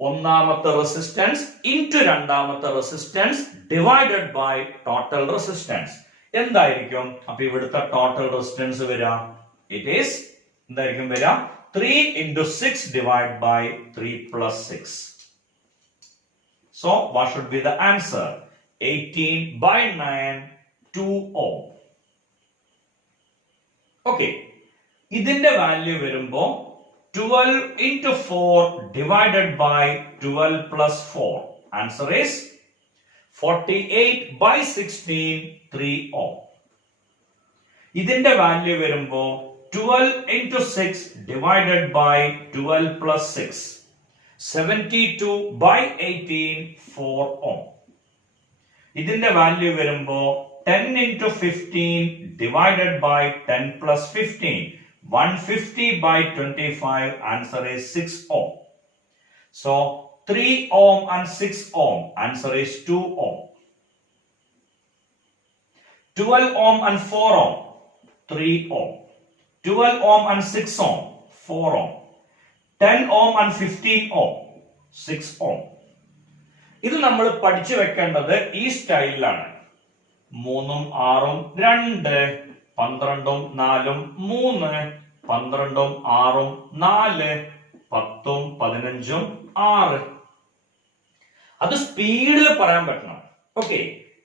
ഒന്നാമത്തെ റെസിസ്റ്റൻസ് ഇൻറ്റു രണ്ടാമത്തെ resistance divided by total resistance. എന്തായിരിക്കും അപ്പൊ ഇവിടുത്തെ ടോട്ടൽ റെസിസ്റ്റൻസ് വരിക? ഇറ്റ് ഈസ് എന്തായിരിക്കും വരിക? 3 into 6 divided by 3 plus 6. So what should be the answer? 18/9, 2 ohm. Okay, ഇതിന്റെ value വരുമ്പോ 12 into 4 divided by 12 plus 4. Answer is 48/16, 3 ohm. ഇതിന്റെ വാല്യൂ വരുമ്പോ 12 into 6 divided by 12 plus 6. 72 by 18, 4 ohm. ഇതിന്റെ value വരുമ്പോ 10 into 15 divided by 10 plus 15. 150 by 25, answer is 6 ohm. So 3 ohm and 6 ohm, answer is 2 ohm. 12 ohm and 4 ohm, 3 ohm. 12 ohm and 6 ohm, 4 ohm. 10 ohm and 15 ohm, 6 ohm. ഇത് നമ്മൾ പഠിച്ചു വെക്കേണ്ടത് ഈ സ്റ്റൈലിലാണ്. 3 6 2, 12 4 3, 12 6 4, 10 15 6. അത് സ്പീഡിൽ പറയാൻ പറ്റണം. ഓക്കെ,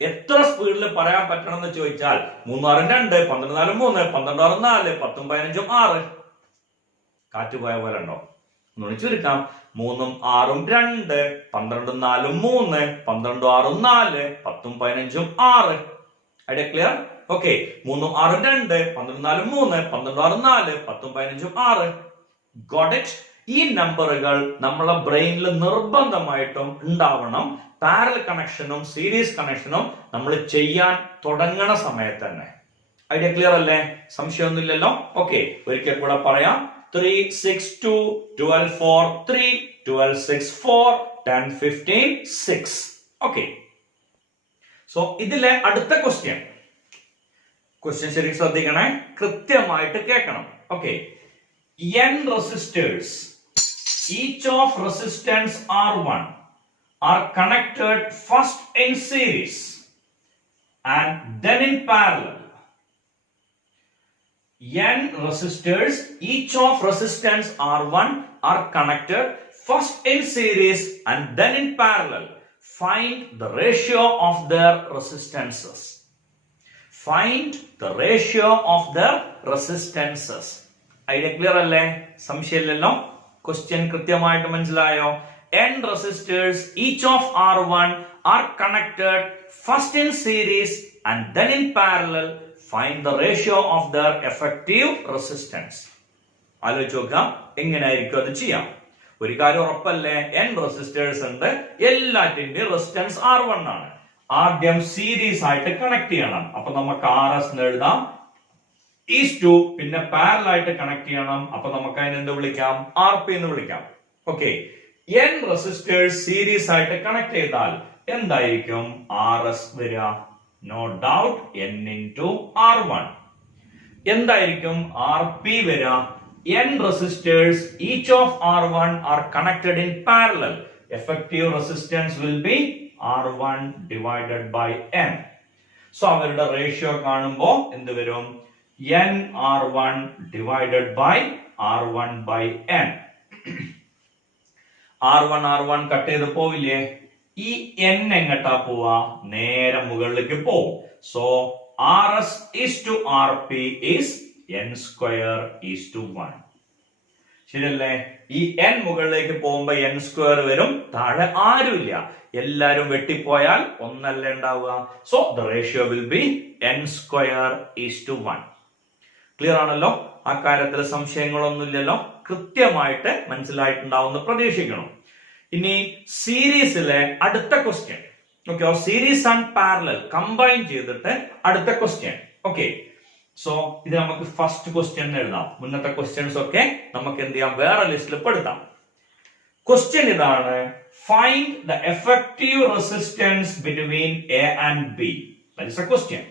എത്ര സ്പീഡിൽ പറയാൻ പറ്റണം എന്ന് ചോദിച്ചാൽ 3 6 2, 12 4 3, 12 6 4, 10 15 6. കാറ്റ് പോയ പോലെ ഉണ്ടോ? ഒന്നുകൂടി ചുരുക്കാം. 3 6 2, 12 4 3, 12 6 4, 10 15 6. Idea clear? Okay, 3 6 2, 12 4 3, 12 6 4, 10 15 6. Got it? ഈ നമ്പറുകൾ നമ്മളെ ബ്രെയിനിൽ നിർബന്ധമായിട്ടും ഉണ്ടാവണം. പാരലൽ കണക്ഷനും സീരീസ് കണക്ഷനും നമ്മൾ ചെയ്യാൻ തുടങ്ങണ സമയത്ത് തന്നെ. ഐഡിയ ക്ലിയർ അല്ലേ? സംശയമൊന്നുമില്ലല്ലോ? ഓക്കെ, ഒരിക്കൽ കൂടെ പറയാം. 3 6 2, 12 4 3, 12 6 4, 10 15 6. ഓക്കെ, സോ ഇതിലെ അടുത്ത ക്വസ്റ്റ്യൻ ശരി ശ്രദ്ധിക്കണേ, കൃത്യമായിട്ട് കേൾക്കണം. Okay, n resistors, each of resistance R1 are connected first in series and then in parallel. N resistors, each of resistance R1 are connected first in series and then in parallel. Find the ratio of their resistances. Find the ratio of their resistances. Idea clear അല്ലേ? സംശയമില്ലല്ലോ? Question കൃത്യമായിട്ട് മനസ്സിലായോ? n resistors, each of R1 are connected first in series and then in parallel. Find the ratio of their effective resistance. ആലോചിച്ച് നോക്കാം, എങ്ങനെയായിരിക്കും അത് ചെയ്യാം. ഒരു കാര്യം ഉറപ്പല്ലേ, n റെസിസ്റ്റേഴ്സ് ഉണ്ട്, എല്ലാറ്റിന്റെയും റെസിസ്റ്റൻസ് R1 ആണ്. ആദ്യം സീരീസ് ആയിട്ട് കണക്ട് ചെയ്യണം. അപ്പൊ നമുക്ക് RS എന്ന് എഴുതാം. ഈസ് 2, പിന്നെ പാരലൽ ആയിട്ട് കണക്ട് ചെയ്യണം. അപ്പൊ നമുക്ക് അതിനെ എന്ത് വിളിക്കാം? RP എന്ന് വിളിക്കാം. ഓക്കെ, n റെസിസ്റ്റേഴ്സ് സീരീസ് ആയിട്ട് കണക്ട് ചെയ്താൽ എന്തായിരിക്കും RS വരിക? No doubt n into R1. എന്തായിരിക്കും RP വരിക? n resistors, each of R1 are connected in parallel. Effective resistance will be R1 divided by n. So അവരുടെ ratio കാണുമ്പോൾ എന്ത് വരും? n R1 divided by R1 by n. R1 cut ചെയ്ത് പോവില്ലേ? ഈ n എങ്ങട്ടാ പോവാ? നേരെ മുകളിലേക്ക് പോവും. So RS is to RP is n square is to 1. ശരിയല്ലേ? ഈ n മുകളിലേക്ക് പോകുമ്പോ n സ്ക്വയർ വരും, താഴെ ആരുമില്ല, എല്ലാരും വെട്ടിപ്പോയാൽ ഒന്നല്ലേ ഉണ്ടാവുക. So the ratio will be n square is to 1. Clear ആണല്ലോ? ആ കാര്യത്തിൽ സംശയങ്ങളൊന്നുമില്ലല്ലോ? കൃത്യമായിട്ട് മനസ്സിലായിട്ടുണ്ടാവുമെന്ന് പ്രതീക്ഷിക്കണം. ഇനി സീരീസിലെ അടുത്ത question. Okay, series and parallel combine ചെയ്തിട്ട് അടുത്ത ക്വസ്റ്റ്യൻ. ഓക്കെ, സോ ഇത് നമുക്ക് ഫസ്റ്റ് ക്വസ്റ്റ്യൻ എഴുതാം. മുന്നത്തെ ക്വസ്റ്റ്യൻസ് ഒക്കെ നമുക്ക് എന്ത് ചെയ്യാം? വേറെ ലിസ്റ്റിൽ പെടുത്താം. ക്വസ്റ്റ്യൻ ഇതാണ്: find the effective resistance between A and B. That is A question.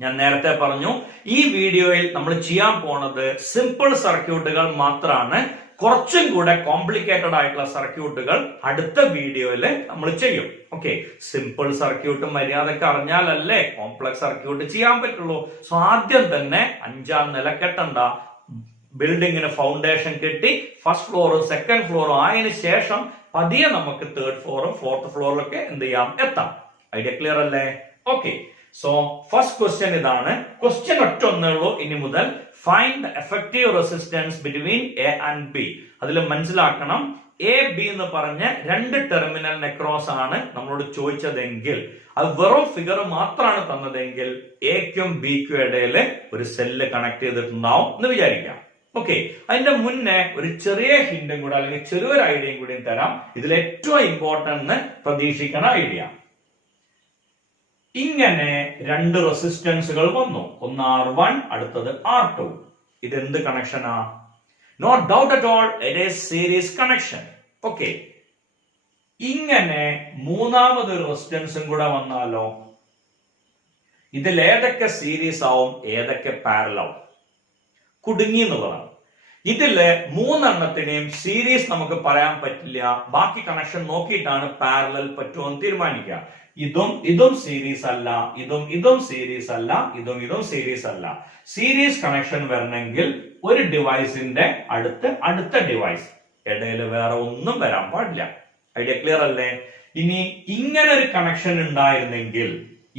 ഞാൻ നേരത്തെ പറഞ്ഞു, ഈ വീഡിയോയിൽ നമ്മൾ ചെയ്യാൻ പോണത് സിമ്പിൾ സർക്യൂട്ടുകൾ മാത്രമാണ്. കുറച്ചും കൂടെ കോംപ്ലിക്കേറ്റഡ് ആയിട്ടുള്ള സർക്യൂട്ടുകൾ അടുത്ത വീഡിയോയിൽ നമ്മൾ ചെയ്യും. ഓക്കെ, സിമ്പിൾ സർക്യൂട്ട് മര്യാദക്ക് അറിഞ്ഞാലല്ലേ കോംപ്ലക്സ് സർക്യൂട്ട് ചെയ്യാൻ പറ്റുള്ളൂ. സോ ആദ്യം തന്നെ 5ാം നില കെട്ടണ്ട, ബിൽഡിങ്ങിന് ഫൗണ്ടേഷൻ കെട്ടി ഫസ്റ്റ് ഫ്ലോറും സെക്കൻഡ് ഫ്ലോറും ആയതിനു ശേഷം പതിയെ നമുക്ക് 3rd ഫ്ലോറും 4th ഫ്ലോറിലൊക്കെ എന്ത് ചെയ്യാം? എത്താം. ഐഡിയ ക്ലിയർ അല്ലേ? ഓക്കെ, സോ ഫസ്റ്റ് ക്വസ്റ്റ്യൻ ഇതാണ്. ക്വസ്റ്റ്യൻ ഒറ്റ ഒന്നേ ഉള്ളൂ ഇനി മുതൽ. Find the effective resistance between A and B. അതിൽ മനസ്സിലാക്കണം, എ ബി എന്ന് പറഞ്ഞ രണ്ട് ടെർമിനലിന് അക്രോസ് ആണ് നമ്മളോട് ചോദിച്ചതെങ്കിൽ, അത് വെറും ഫിഗർ മാത്രമാണ് തന്നതെങ്കിൽ എക്കും ബിക്കും ഇടയിൽ ഒരു സെല്ല് കണക്ട് ചെയ്തിട്ടുണ്ടാവും എന്ന് വിചാരിക്കാം. ഓക്കെ, അതിന്റെ മുന്നേ ഒരു ചെറിയ ഹിന്റും കൂടെ അല്ലെങ്കിൽ ചെറിയൊരു ഐഡിയയും കൂടി തരാം. ഇതിൽ ഏറ്റവും ഇമ്പോർട്ടന്റ് പ്രതീക്ഷിക്കുന്ന ഐഡിയ. ഇങ്ങനെ രണ്ട് റെസിസ്റ്റൻസുകൾ വന്നു, ഒന്ന് R1, അടുത്തത് R2. ഇതെന്ത് കണക്ഷനാ? No doubt at all, it is series connection. Okay, ഇങ്ങനെ മൂന്നാമതൊരു റെസിസ്റ്റൻസും കൂടെ വന്നാലോ? ഇതിൽ ഏതൊക്കെ സീരീസ് ആവും, ഏതൊക്കെ പാരലൽ ആവും? കുടുങ്ങി എന്നുള്ളതാണ്. ഇതില് മൂന്നെണ്ണത്തിനെയും സീരീസ് നമുക്ക് പറയാൻ പറ്റില്ല. ബാക്കി കണക്ഷൻ നോക്കിയിട്ടാണ് പാരലൽ പറ്റുമോ എന്ന് തീരുമാനിക്കുക. ഇതും സീരീസ് അല്ല, ഇതും സീരീസ് അല്ല, ഇതും സീരീസ് അല്ല. സീരീസ് കണക്ഷൻ വരണമെങ്കിൽ ഒരു ഡിവൈസിന്റെ അടുത്ത ഡിവൈസ് ഇടയിൽ വേറെ ഒന്നും വരാൻ പാടില്ല. ഐഡിയ ക്ലിയർ അല്ലേ? ഇനി ഇങ്ങനെ ഒരു കണക്ഷൻ ഉണ്ടായിരുന്നെങ്കിൽ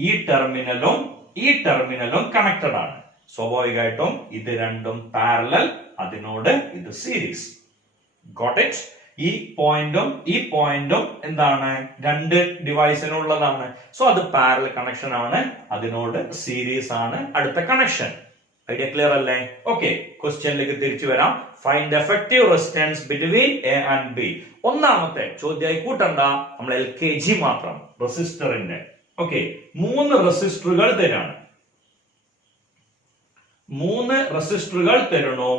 ഈ ടെർമിനലും കണക്റ്റഡ് ആണ്. സ്വാഭാവികമായിട്ടും ഇത് രണ്ടും പാരലൽ, അതിനോട് ഇത് സീരീസ്. Got it? ഈ പോയിന്റും എന്താണ്? രണ്ട് ഡിവൈസിനുള്ളതാണ്. സോ അത് പാരലൽ കണക്ഷൻ ആണ്, അതിനോട് സീരീസ് ആണ് അടുത്ത കണക്ഷൻ. ഐഡിയ ക്ലിയർ അല്ലേ? ഓക്കെ, ക്വസ്റ്റ്യനിലേക്ക് തിരിച്ചു വരാം. Find effective resistance between A and B. ഒന്നാമത്തെ ചോദ്യമായി കൂട്ടണ്ട, നമ്മൾ LKG മാത്രം. റെസിസ്റ്ററിന്റെ ഓക്കെ, 3 റെസിസ്റ്ററുകൾ തരാണ്. 3 റെസിസ്റ്ററുകൾ തരണോ?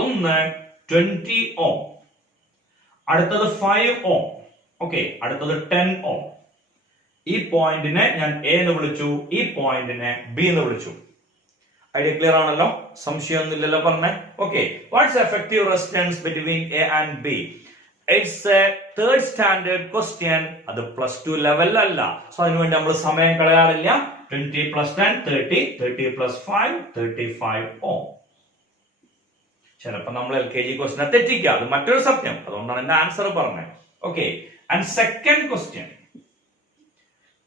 ഒന്ന് 20 ഓം, അടുത്തത് 5 ഓം, ഓക്കെ, അടുത്തത് 10 ഓം. ഈ പോയിന്റിനെ ഞാൻ എ എന്ന് വിളിച്ചു, ഈ പോയിന്റിനെ ബി എന്ന് വിളിച്ചു. ഐഡിയ ക്ലിയർ ആണല്ലോ? സംശയമൊന്നുമില്ലല്ലോ പറഞ്ഞേ? Okay, what's effective resistance between A and B? It's a third standard question. അത് +2 ലെവൽ അല്ല. സോ അതിനുവേണ്ടി നമ്മൾ സമയം കളയാറില്ല. 20 + 10 30, 30 + 5 35 ഓം. ചിലപ്പോ നമ്മൾ LKG ക്വസ്റ്റ്യനെ തെറ്റിക്കുക, അത് മറ്റൊരു സത്യം. അതുകൊണ്ടാണ് എന്റെ ആൻസർ പറഞ്ഞത്. Okay, and second question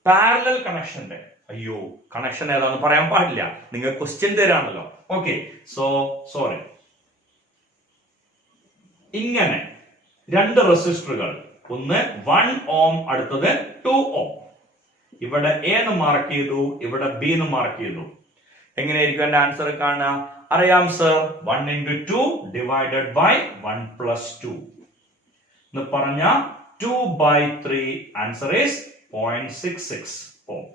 parallel കണക്ഷന്റെ. അയ്യോ, കണക്ഷൻ ഏതാന്ന് പറയാൻ പാടില്ല, നിങ്ങൾ ക്വസ്റ്റ്യൻ തരാണല്ലോ. Okay, so sorry. ഇങ്ങനെ രണ്ട് റെസിസ്റ്ററുകൾ, ഒന്ന് 1 ഓം, അടുത്തത് 2 ഓം. ഇവിടെ എ എന്ന് മാർക്ക് ചെയ്തു, ഇവിടെ ബി എന്ന് മാർക്ക് ചെയ്തു. എങ്ങനെയായിരിക്കും എന്റെ ആൻസർ കാണുക? അറിയാം സർ, 1 × 2 ഡിവൈഡഡ് ബൈ 1 + 2 എന്ന് പറഞ്ഞ 2/3. Answer is 0.66 ohm.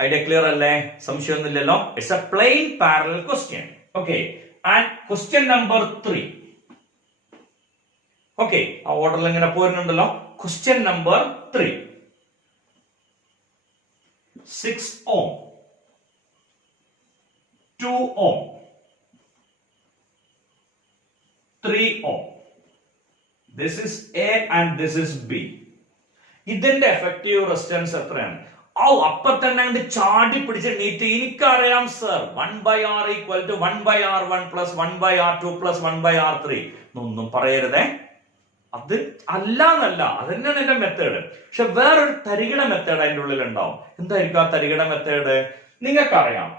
Idea clear അല്ലേ? സംശയമൊന്നുമില്ലല്ലോ? It's a plain parallel question. Okay, and question number 3. Okay, ആ ഓർഡറിൽ ഇങ്ങനെ പോരുന്നുണ്ടല്ലോ. Question number 3, 6 ohm, 2 ohm, 3 ohm. This is A and this is B. ഇതിന്റെ എഫക്റ്റീവ് റെസിസ്റ്റൻസ് എത്രയാണ്? അപ്പൊ തന്നെ അങ്ങോട്ട് ചാടി പിടിച്ച് നീറ്റ്. എനിക്കറിയാം sir, 1/R = 1/R1 + 1/R2 + 1/R3 ഒന്നും പറയരുതേ. അത് അല്ലാന്നല്ല, അത് തന്നെയാണ് എന്റെ മെത്തേഡ്. പക്ഷെ വേറൊരു തരികിട മെത്തേഡ് അതിന്റെ ഉള്ളിൽ ഉണ്ടാവും. എന്തായിരിക്കും ആ തരികിട മെത്തേഡ്? നിങ്ങൾക്കറിയാം,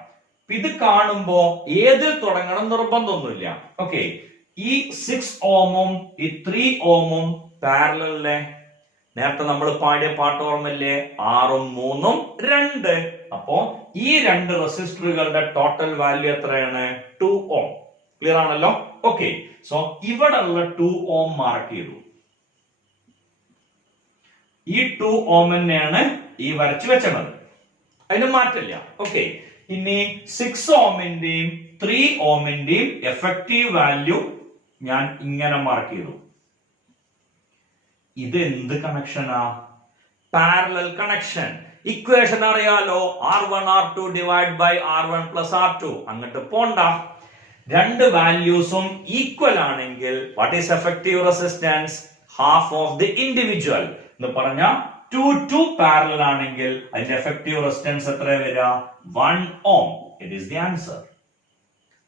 ഇത് കാണുമ്പോ ഏതിൽ തുടങ്ങണം നിർബന്ധമൊന്നുമില്ല. ഓക്കെ, ഈ 6 ഓമും ഈ 3 ഓമും പാരലലിലെ നേരത്തെ നമ്മൾ പാടിയ പാട്ട് ഓർമ്മയില്ലേ? 6ഉം 3ഉം 2. അപ്പോ ഈ രണ്ട് റെസിസ്റ്ററുകളുടെ ടോട്ടൽ വാല്യൂ എത്രയാണ്? 2 ഓം. ക്ലിയർ ആണല്ലോ? ഓക്കെ, സോ ഇവിടെ ഉള്ള 2 ഓം മാർക്ക് ചെയ്തു. ഈ 2 ഓം തന്നെയാണ് ഈ വരച്ചു വെച്ചത്, അതിന് മാറ്റില്ല. ഓക്കെ, ഇനി 6 ഓമിന്റെയും 3 ഓമിന്റെയും എഫക്റ്റീവ് വാല്യൂ ഞാൻ ഇങ്ങനെ മാർക്ക് ചെയ്തു. ഇത് എന്ത് കണക്ഷനാ? Parallel connection. ഇക്വേഷൻ അറിയാലോ, R1 R2 divide by R1 + R2. അങ്ങോട്ട് പോണ്ട. രണ്ട് വാല്യൂസും ഈക്വൽ ആണെങ്കിൽ what is effective resistance? Half of the individual എന്ന് പറഞ്ഞ 2 പാരലൽ ആണെങ്കിൽ അതിന്റെ എഫക്റ്റീവ് റെസിസ്റ്റൻസ് എത്ര വരിക? 1 ohm. It is the answer.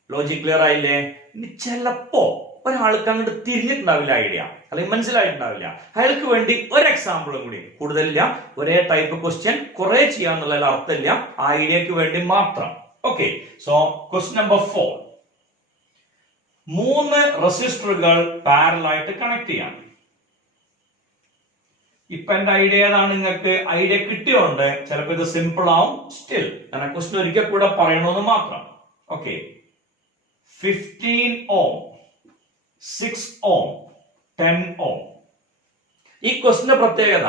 Logic clear ആയില്ലേ? ഇനി ചിലപ്പോ ഒരാൾക്ക് അങ്ങോട്ട് തിരിഞ്ഞിട്ടുണ്ടാവില്ല ഐഡിയ, അല്ലെങ്കിൽ മനസ്സിലായിട്ടുണ്ടാവില്ല. അയാൾക്ക് വേണ്ടി ഒരു എക്സാമ്പിളും കൂടി, കൂടുതലില്ല, ഒരേ ടൈപ്പ് ക്വസ്റ്റ്യൻ കുറെ ചെയ്യാന്നുള്ള അർത്ഥമില്ല, ആ ഐഡിയക്ക് വേണ്ടി മാത്രം. Okay, so question number 4. 3 റെസിസ്റ്ററുകൾ പാരലായിട്ട് കണക്ട് ചെയ്യാം. ഇപ്പൊ എന്റെ ഐഡിയ ഏതാണ്? നിങ്ങൾക്ക് ഐഡിയ കിട്ടിയോണ്ട് ചിലപ്പോൾ ഇത് സിമ്പിൾ ആവും. സ്റ്റിൽ ഞാൻ ക്വസ്റ്റ്യൻ ഒരിക്കൽ കൂടെ പറയണമെന്ന് മാത്രം. ഓക്കെ, 15 ഓം, 6 ഓം, 10 ഓം. ഈ ക്വസ്റ്റിന്റെ പ്രത്യേകത,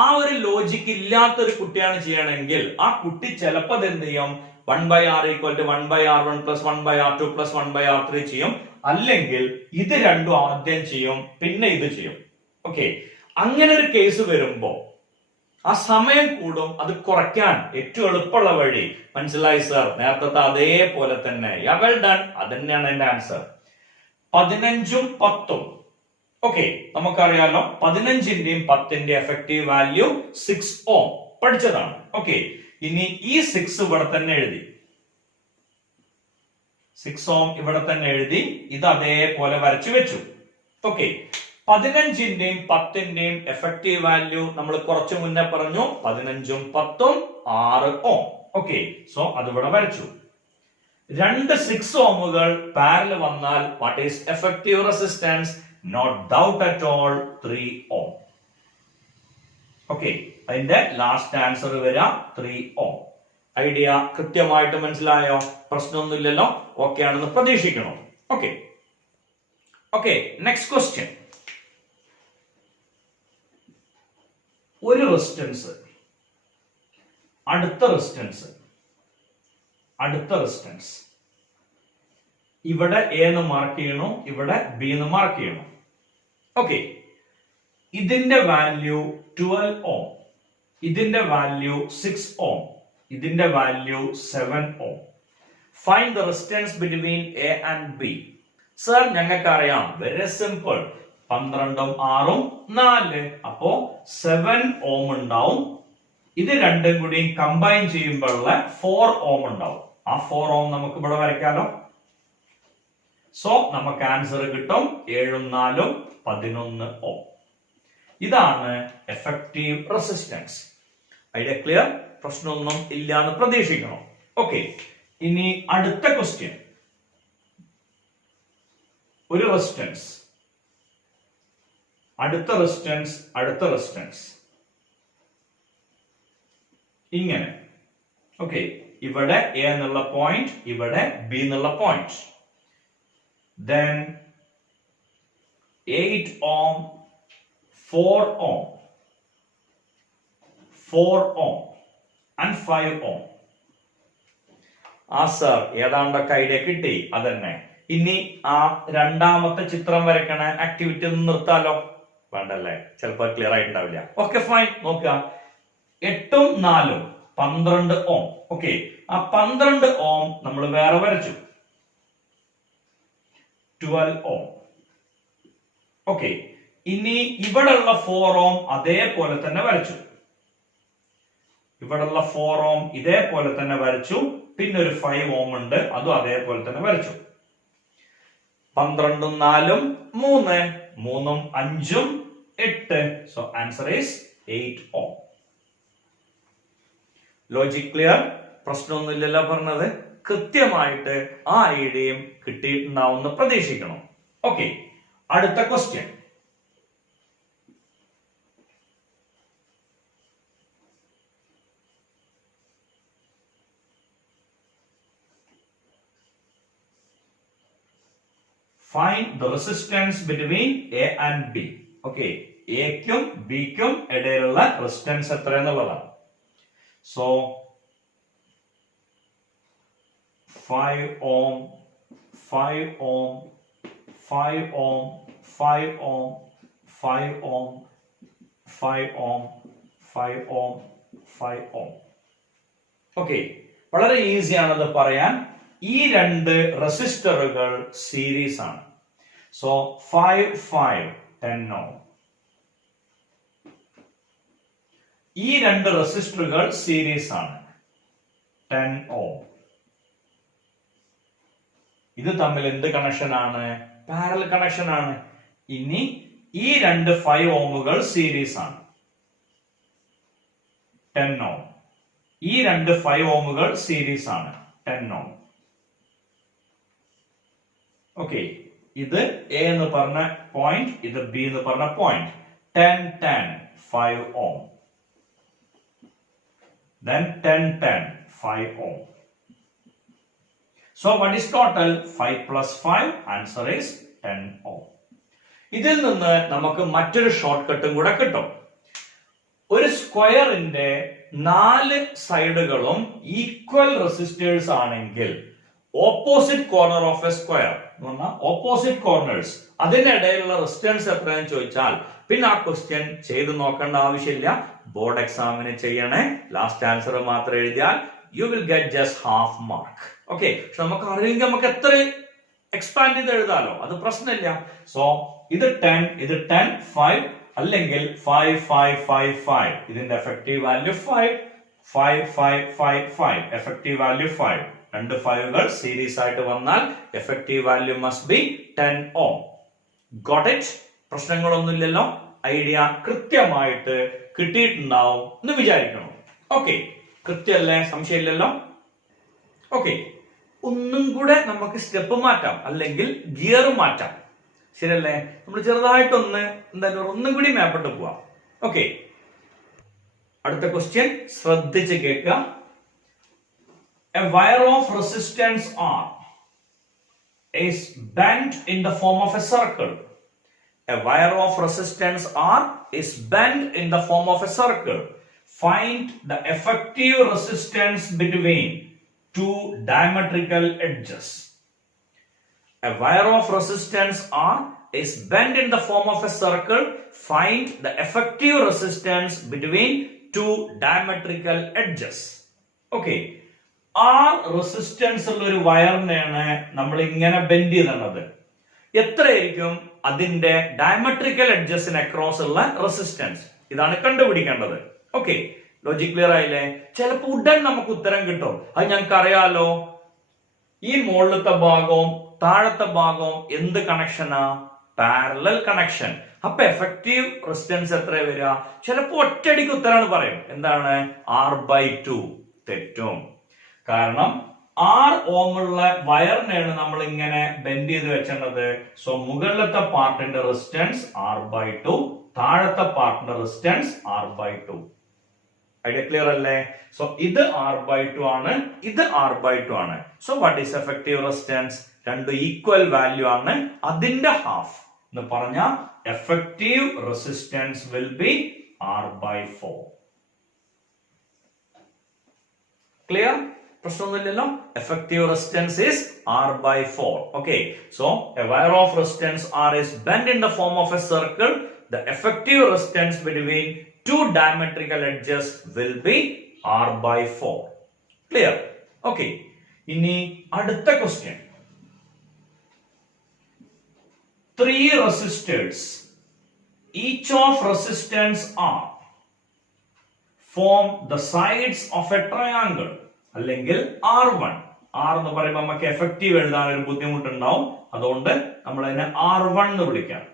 ആ ഒരു ലോജിക്ക് ഇല്ലാത്തൊരു കുട്ടിയാണ് ചെയ്യണമെങ്കിൽ ആ കുട്ടി ചിലപ്പോൾ എന്ത് ചെയ്യും, 1/R = 1/R1 + 1/R2 + 1/R3 ചെയ്യും. അല്ലെങ്കിൽ ഇത് രണ്ടും ആദ്യം ചെയ്യും, പിന്നെ ഇത് ചെയ്യും. ഓക്കെ, അങ്ങനെ ഒരു കേസ് വരുമ്പോ ആ സമയം കൂടും. അത് കുറയ്ക്കാൻ ഏറ്റവും എളുപ്പമുള്ള വഴി മനസ്സിലായി സർ, നേരത്തെ അതേപോലെ തന്നെ. വെൽ ഡൺ, അത് തന്നെയാണ് എന്റെ ആൻസർ. 15ഉം 10ഉം. ഓക്കെ, നമുക്കറിയാലോ 15ന്റെയും 10ന്റെയും എഫക്റ്റീവ് വാല്യൂ 6 ഓം പഠിച്ചതാണ്. ഓക്കെ, ഇനി ഈ 6 ഇവിടെ തന്നെ എഴുതി, 6 ഓം ഇവിടെ തന്നെ എഴുതി, ഇത് അതേപോലെ വരച്ചു വെച്ചു. ഓക്കെ, 15ന്റെയും 10ന്റെയും എഫക്റ്റീവ് വാല്യൂ നമ്മൾ കുറച്ചു മുന്നേ പറഞ്ഞു, 15ഉം 10ഉം 6 ഓം. ഓക്കെ, സോ അതിവിടെ വരച്ചു. രണ്ട് 6 ഓമുകൾ പാരലൽ വന്നാൽ what is effective resistance? Not doubt at all, 3 ohm. Okay, അതിന്റെ ലാസ്റ്റ് ആൻസർ വരാം 3 ohm. ഐഡിയ കൃത്യമായിട്ട് മനസ്സിലായോ? പ്രശ്നമൊന്നുമില്ലല്ലോ? ഓക്കെ ആണെന്ന് പ്രതീക്ഷിക്കണം. Okay okay, next question. ഒരു റെസിസ്റ്റൻസ്, അടുത്ത റെസിസ്റ്റൻസ്, അടുത്ത റെസിസ്റ്റൻസ്, ഇവിടെ എ എന്ന് മാർക്ക് ചെയ്യണു, ഇവിടെ ബി എന്ന് മാർക്ക് ചെയ്യണു. ഓക്കെ, ഇതിന്റെ വാല്യൂ 12 ഓം, ഇതിന്റെ വാല്യൂ 6 ഓം, ഇതിന്റെ value 7 ohm. Find the resistance between A and B. Sir ഞങ്ങൾക്ക് അറിയാം, വെരി സിമ്പിൾ. 12ഉം 6ഉം 4, അപ്പോ 7 ഓം ഉണ്ടാവും. ഇത് രണ്ടും കൂടി കമ്പൈൻ ചെയ്യുമ്പോഴുള്ള 4 ഓം ഉണ്ടാവും. ആ 4 ഓം നമുക്ക് ഇവിടെ വരയ്ക്കാലോ. സോ നമുക്ക് ആൻസർ കിട്ടും 7ഉം 4ഉം 11 ഓം. ഇതാണ് എഫക്റ്റീവ് റെസിസ്റ്റൻസ്. Idea clear? പ്രശ്നമൊന്നും ഇല്ല എന്ന് പ്രതീക്ഷിക്കണം. ഓക്കെ, ഇനി അടുത്ത ക്വസ്റ്റ്യൻ. ഒരു റെസിസ്റ്റൻസ്, അടുത്ത റെസിസ്റ്റൻസ്, അടുത്ത റെസിസ്റ്റൻസ്, ഇങ്ങനെ. ഓക്കെ, ഇവിടെ എ എന്നുള്ള പോയിന്റ്, ഇവിടെ ബി എന്നുള്ള point. Then 8 ohm, 4 ohm, 4 ohm and 5 ohm. ആ സർ ഏതാണ്ടൊക്കെ ഐഡിയ കിട്ടി. അതന്നെ. ഇനി ആ രണ്ടാമത്തെ ചിത്രം വരയ്ക്കണ ആക്ടിവിറ്റി ഒന്ന് നിർത്താലോ? വേണ്ടല്ലേ, ചിലപ്പോൾ ക്ലിയർ ആയിട്ടുണ്ടാവില്ല. ഓക്കെ ഫൈൻ, നോക്കുക. 8ഉം 4ഉം 12 ഓം. ഓക്കെ, ആ 12 ഓം നമ്മൾ വേറെ വരച്ചു, 12 ഓം. ഓക്കെ, ഇനി ഇവിടെയുള്ള 4 ഓം അതേപോലെ തന്നെ വരച്ചു, ഇവിടെയുള്ള 4 ഓം ഇതേപോലെ തന്നെ വരച്ചു. പിന്നെ ഒരു 5 ഓം ഉണ്ട്, അതും അതേപോലെ തന്നെ വരച്ചു. 12ഉം 4ഉം 3, 3ഉം 5ഉം 8. So answer is 8 ohm. Logic clear? പ്രശ്നമൊന്നുമില്ലല്ലോ പറഞ്ഞത്? കൃത്യമായിട്ട് ആ ഐഡിയയും കിട്ടിയിട്ടുണ്ടാവുമെന്ന് പ്രതീക്ഷിക്കണം. ഓക്കെ, അടുത്ത question. Find the resistance between A and B. Okay, എക്കും ബിക്കും ഇടയിലുള്ള റെസിസ്റ്റൻസ് എത്ര എന്നുള്ളതാണ്. So 5 ohm, 5 ohm, 5 ohm, 5 ohm, 5 ohm, 5 ohm, 5 ohm, 5 ohm. Okay, വളരെ ഈസി ആണത് പറയാൻ. ഈ രണ്ട് റെസിസ്റ്ററുകൾ സീരീസ് ആണ്. So 5, 5, 10 ohm. ഈ രണ്ട് റെസിസ്റ്ററുകൾ സീരീസ് ആണ്, 10 ohm. ഇത് തമ്മിൽ എന്ത് കണക്ഷൻ ആണ്? പാരലൽ കണക്ഷൻ ആണ്. ഇനി ഈ രണ്ട് 5 ഓമുകൾ സീരീസ് ആണ്, 10 ohm. ഈ രണ്ട് 5 ഓമുകൾ സീരീസ് ആണ്, 10 ohm. ഓക്കെ, ഇത് എ എന്ന് പറഞ്ഞ പോയിന്റ്, ഇത് ബി എന്ന് പറഞ്ഞ point. 10 10 5 ohm. Then 10 10 5 ohm. So what is total? 5 plus 5, answer is 10 ohm. ഇതിൽ നിന്ന് നമുക്ക് മറ്റൊരു ഷോർട്ട് കട്ടും കൂടെ കിട്ടും. ഒരു സ്ക്വയറിന്റെ 4 സൈഡുകളും ഈക്വൽ റെസിസ്റ്റേഴ്സ് ആണെങ്കിൽ opposite corner of A square എന്ന് പറഞ്ഞാൽ ഓപ്പോസിറ്റ് കോർണേഴ്സ് അതിനിടയിലുള്ള റെസിസ്റ്റൻസ് എത്രയാണെന്ന് ചോദിച്ചാൽ പിന്നെ ആ ക്വസ്റ്റ്യൻ ചെയ്ത് നോക്കേണ്ട ആവശ്യമില്ല. ബോർഡ് എക്സാമിന് ചെയ്യണേ, ലാസ്റ്റ് ആൻസർ മാത്രം എഴുതിയാൽ you will get just half mark. Okay, പക്ഷെ നമുക്ക് അറിയെങ്കിൽ നമുക്ക് എത്ര എക്സ്പാൻഡ് ചെയ്ത് എഴുതാലോ, അത് പ്രശ്നമില്ല. സോ ഇത് 10, ഇത് 10 5 അല്ലെങ്കിൽ 5 5 5 5. ഇതിന്റെ എഫക്റ്റീവ് വാല്യൂ 5 5 5 5 5. Effective value 5. രണ്ട് 5കൾ സീരീസ് ആയിട്ട് വന്നാൽ effective value must be 10 ohm. Got it? പ്രശ്നങ്ങളൊന്നുമില്ലല്ലോ, ഐഡിയ കൃത്യമായിട്ട് കിട്ടിയിട്ടുണ്ടാവും എന്ന് വിചാരിക്കണം. ഓക്കെ, കൃത്യമല്ലേ, സംശയമില്ലല്ലോ. ഓക്കെ, ഒന്നും കൂടെ നമുക്ക് സ്റ്റെപ്പ് മാറ്റാം, അല്ലെങ്കിൽ ഗിയർ മാറ്റാം, ശരിയല്ലേ? നമ്മൾ ചെറുതായിട്ടൊന്ന് എന്തായാലും ഒന്നും കൂടി മേപ്പിട്ട് പോവാം. ഓക്കെ, അടുത്ത ക്വസ്റ്റ്യൻ ശ്രദ്ധിച്ച് കേൾക്കുക. A wire of resistance R is bent in the form of a circle. A wire of resistance R is bent in the form of a circle. Find the effective resistance between two diametrical edges. A wire of resistance R is bent in the form of a circle. Find the effective resistance between two diametrical edges. Okay. R resistance ഉള്ള ഒരു വയറിനെയാണ് നമ്മൾ ഇങ്ങനെ bend ചെയ്തത്. എത്രയായിരിക്കും അതിന്റെ ഡയമെട്രിക്കൽ എഡ്ജസിന് across ഉള്ള resistance? ഇതാണ് കണ്ടുപിടിക്കേണ്ടത്. ഓക്കെ, ലോജിക് ക്ലിയർ ആയില്ലേ? ചിലപ്പോൾ ഉടൻ നമുക്ക് ഉത്തരം കിട്ടും. അത് ഞങ്ങൾക്ക് അറിയാലോ. ഈ മുകളിലത്തെ ഭാഗവും താഴത്തെ ഭാഗവും എന്ത് കണക്ഷനാ? Parallel connection. അപ്പൊ എഫക്റ്റീവ് റെസിസ്റ്റൻസ് എത്ര വരിക? ചിലപ്പോ ഒറ്റയടിക്ക് ഉത്തരമാണ് പറയും. എന്താണ്? R/2. തെറ്റും. കാരണം 6 ohm ഉള്ള വയറിനെയാണ് നമ്മൾ ഇങ്ങനെ ബെൻഡ് ചെയ്ത് വെച്ചത്. സോ മുകളിലത്തെ പാർട്ടിന്റെ റെസിസ്റ്റൻസ് R/2, താഴത്തെ പാർട്ടിന്റെ റെസിസ്റ്റൻസ് R/2. ഐഡിയ ക്ലിയർ അല്ലേ? സോ ഇത് R/2 ആണ്, ഇത് R/2 ആണ്. So what is effective resistance? രണ്ട് ഈക്വൽ വാല്യൂ ആണ്, അതിന്റെ ഹാഫ് എന്ന് പറഞ്ഞാൽ effective resistance will be R/4. Clear? പ്രശ്നമൊന്നുമില്ലല്ലോ. Effective resistance is R/4. Okay, so a wire of resistance R is bent in the form of a circle. The effective resistance between two diametrical edges will be R/4. Clear? Okay, ഇനി അടുത്ത question. 3 resistors, each of resistance R, form the sides of a triangle. അല്ലെങ്കിൽ R1. R എന്ന് പറയുമ്പോൾ നമുക്ക് effective എഴുതാൻ ഒരു ബുദ്ധിമുട്ടുണ്ടാവും, അതുകൊണ്ട് നമ്മൾ അതിനെ R1 എന്ന് വിളിക്കാം.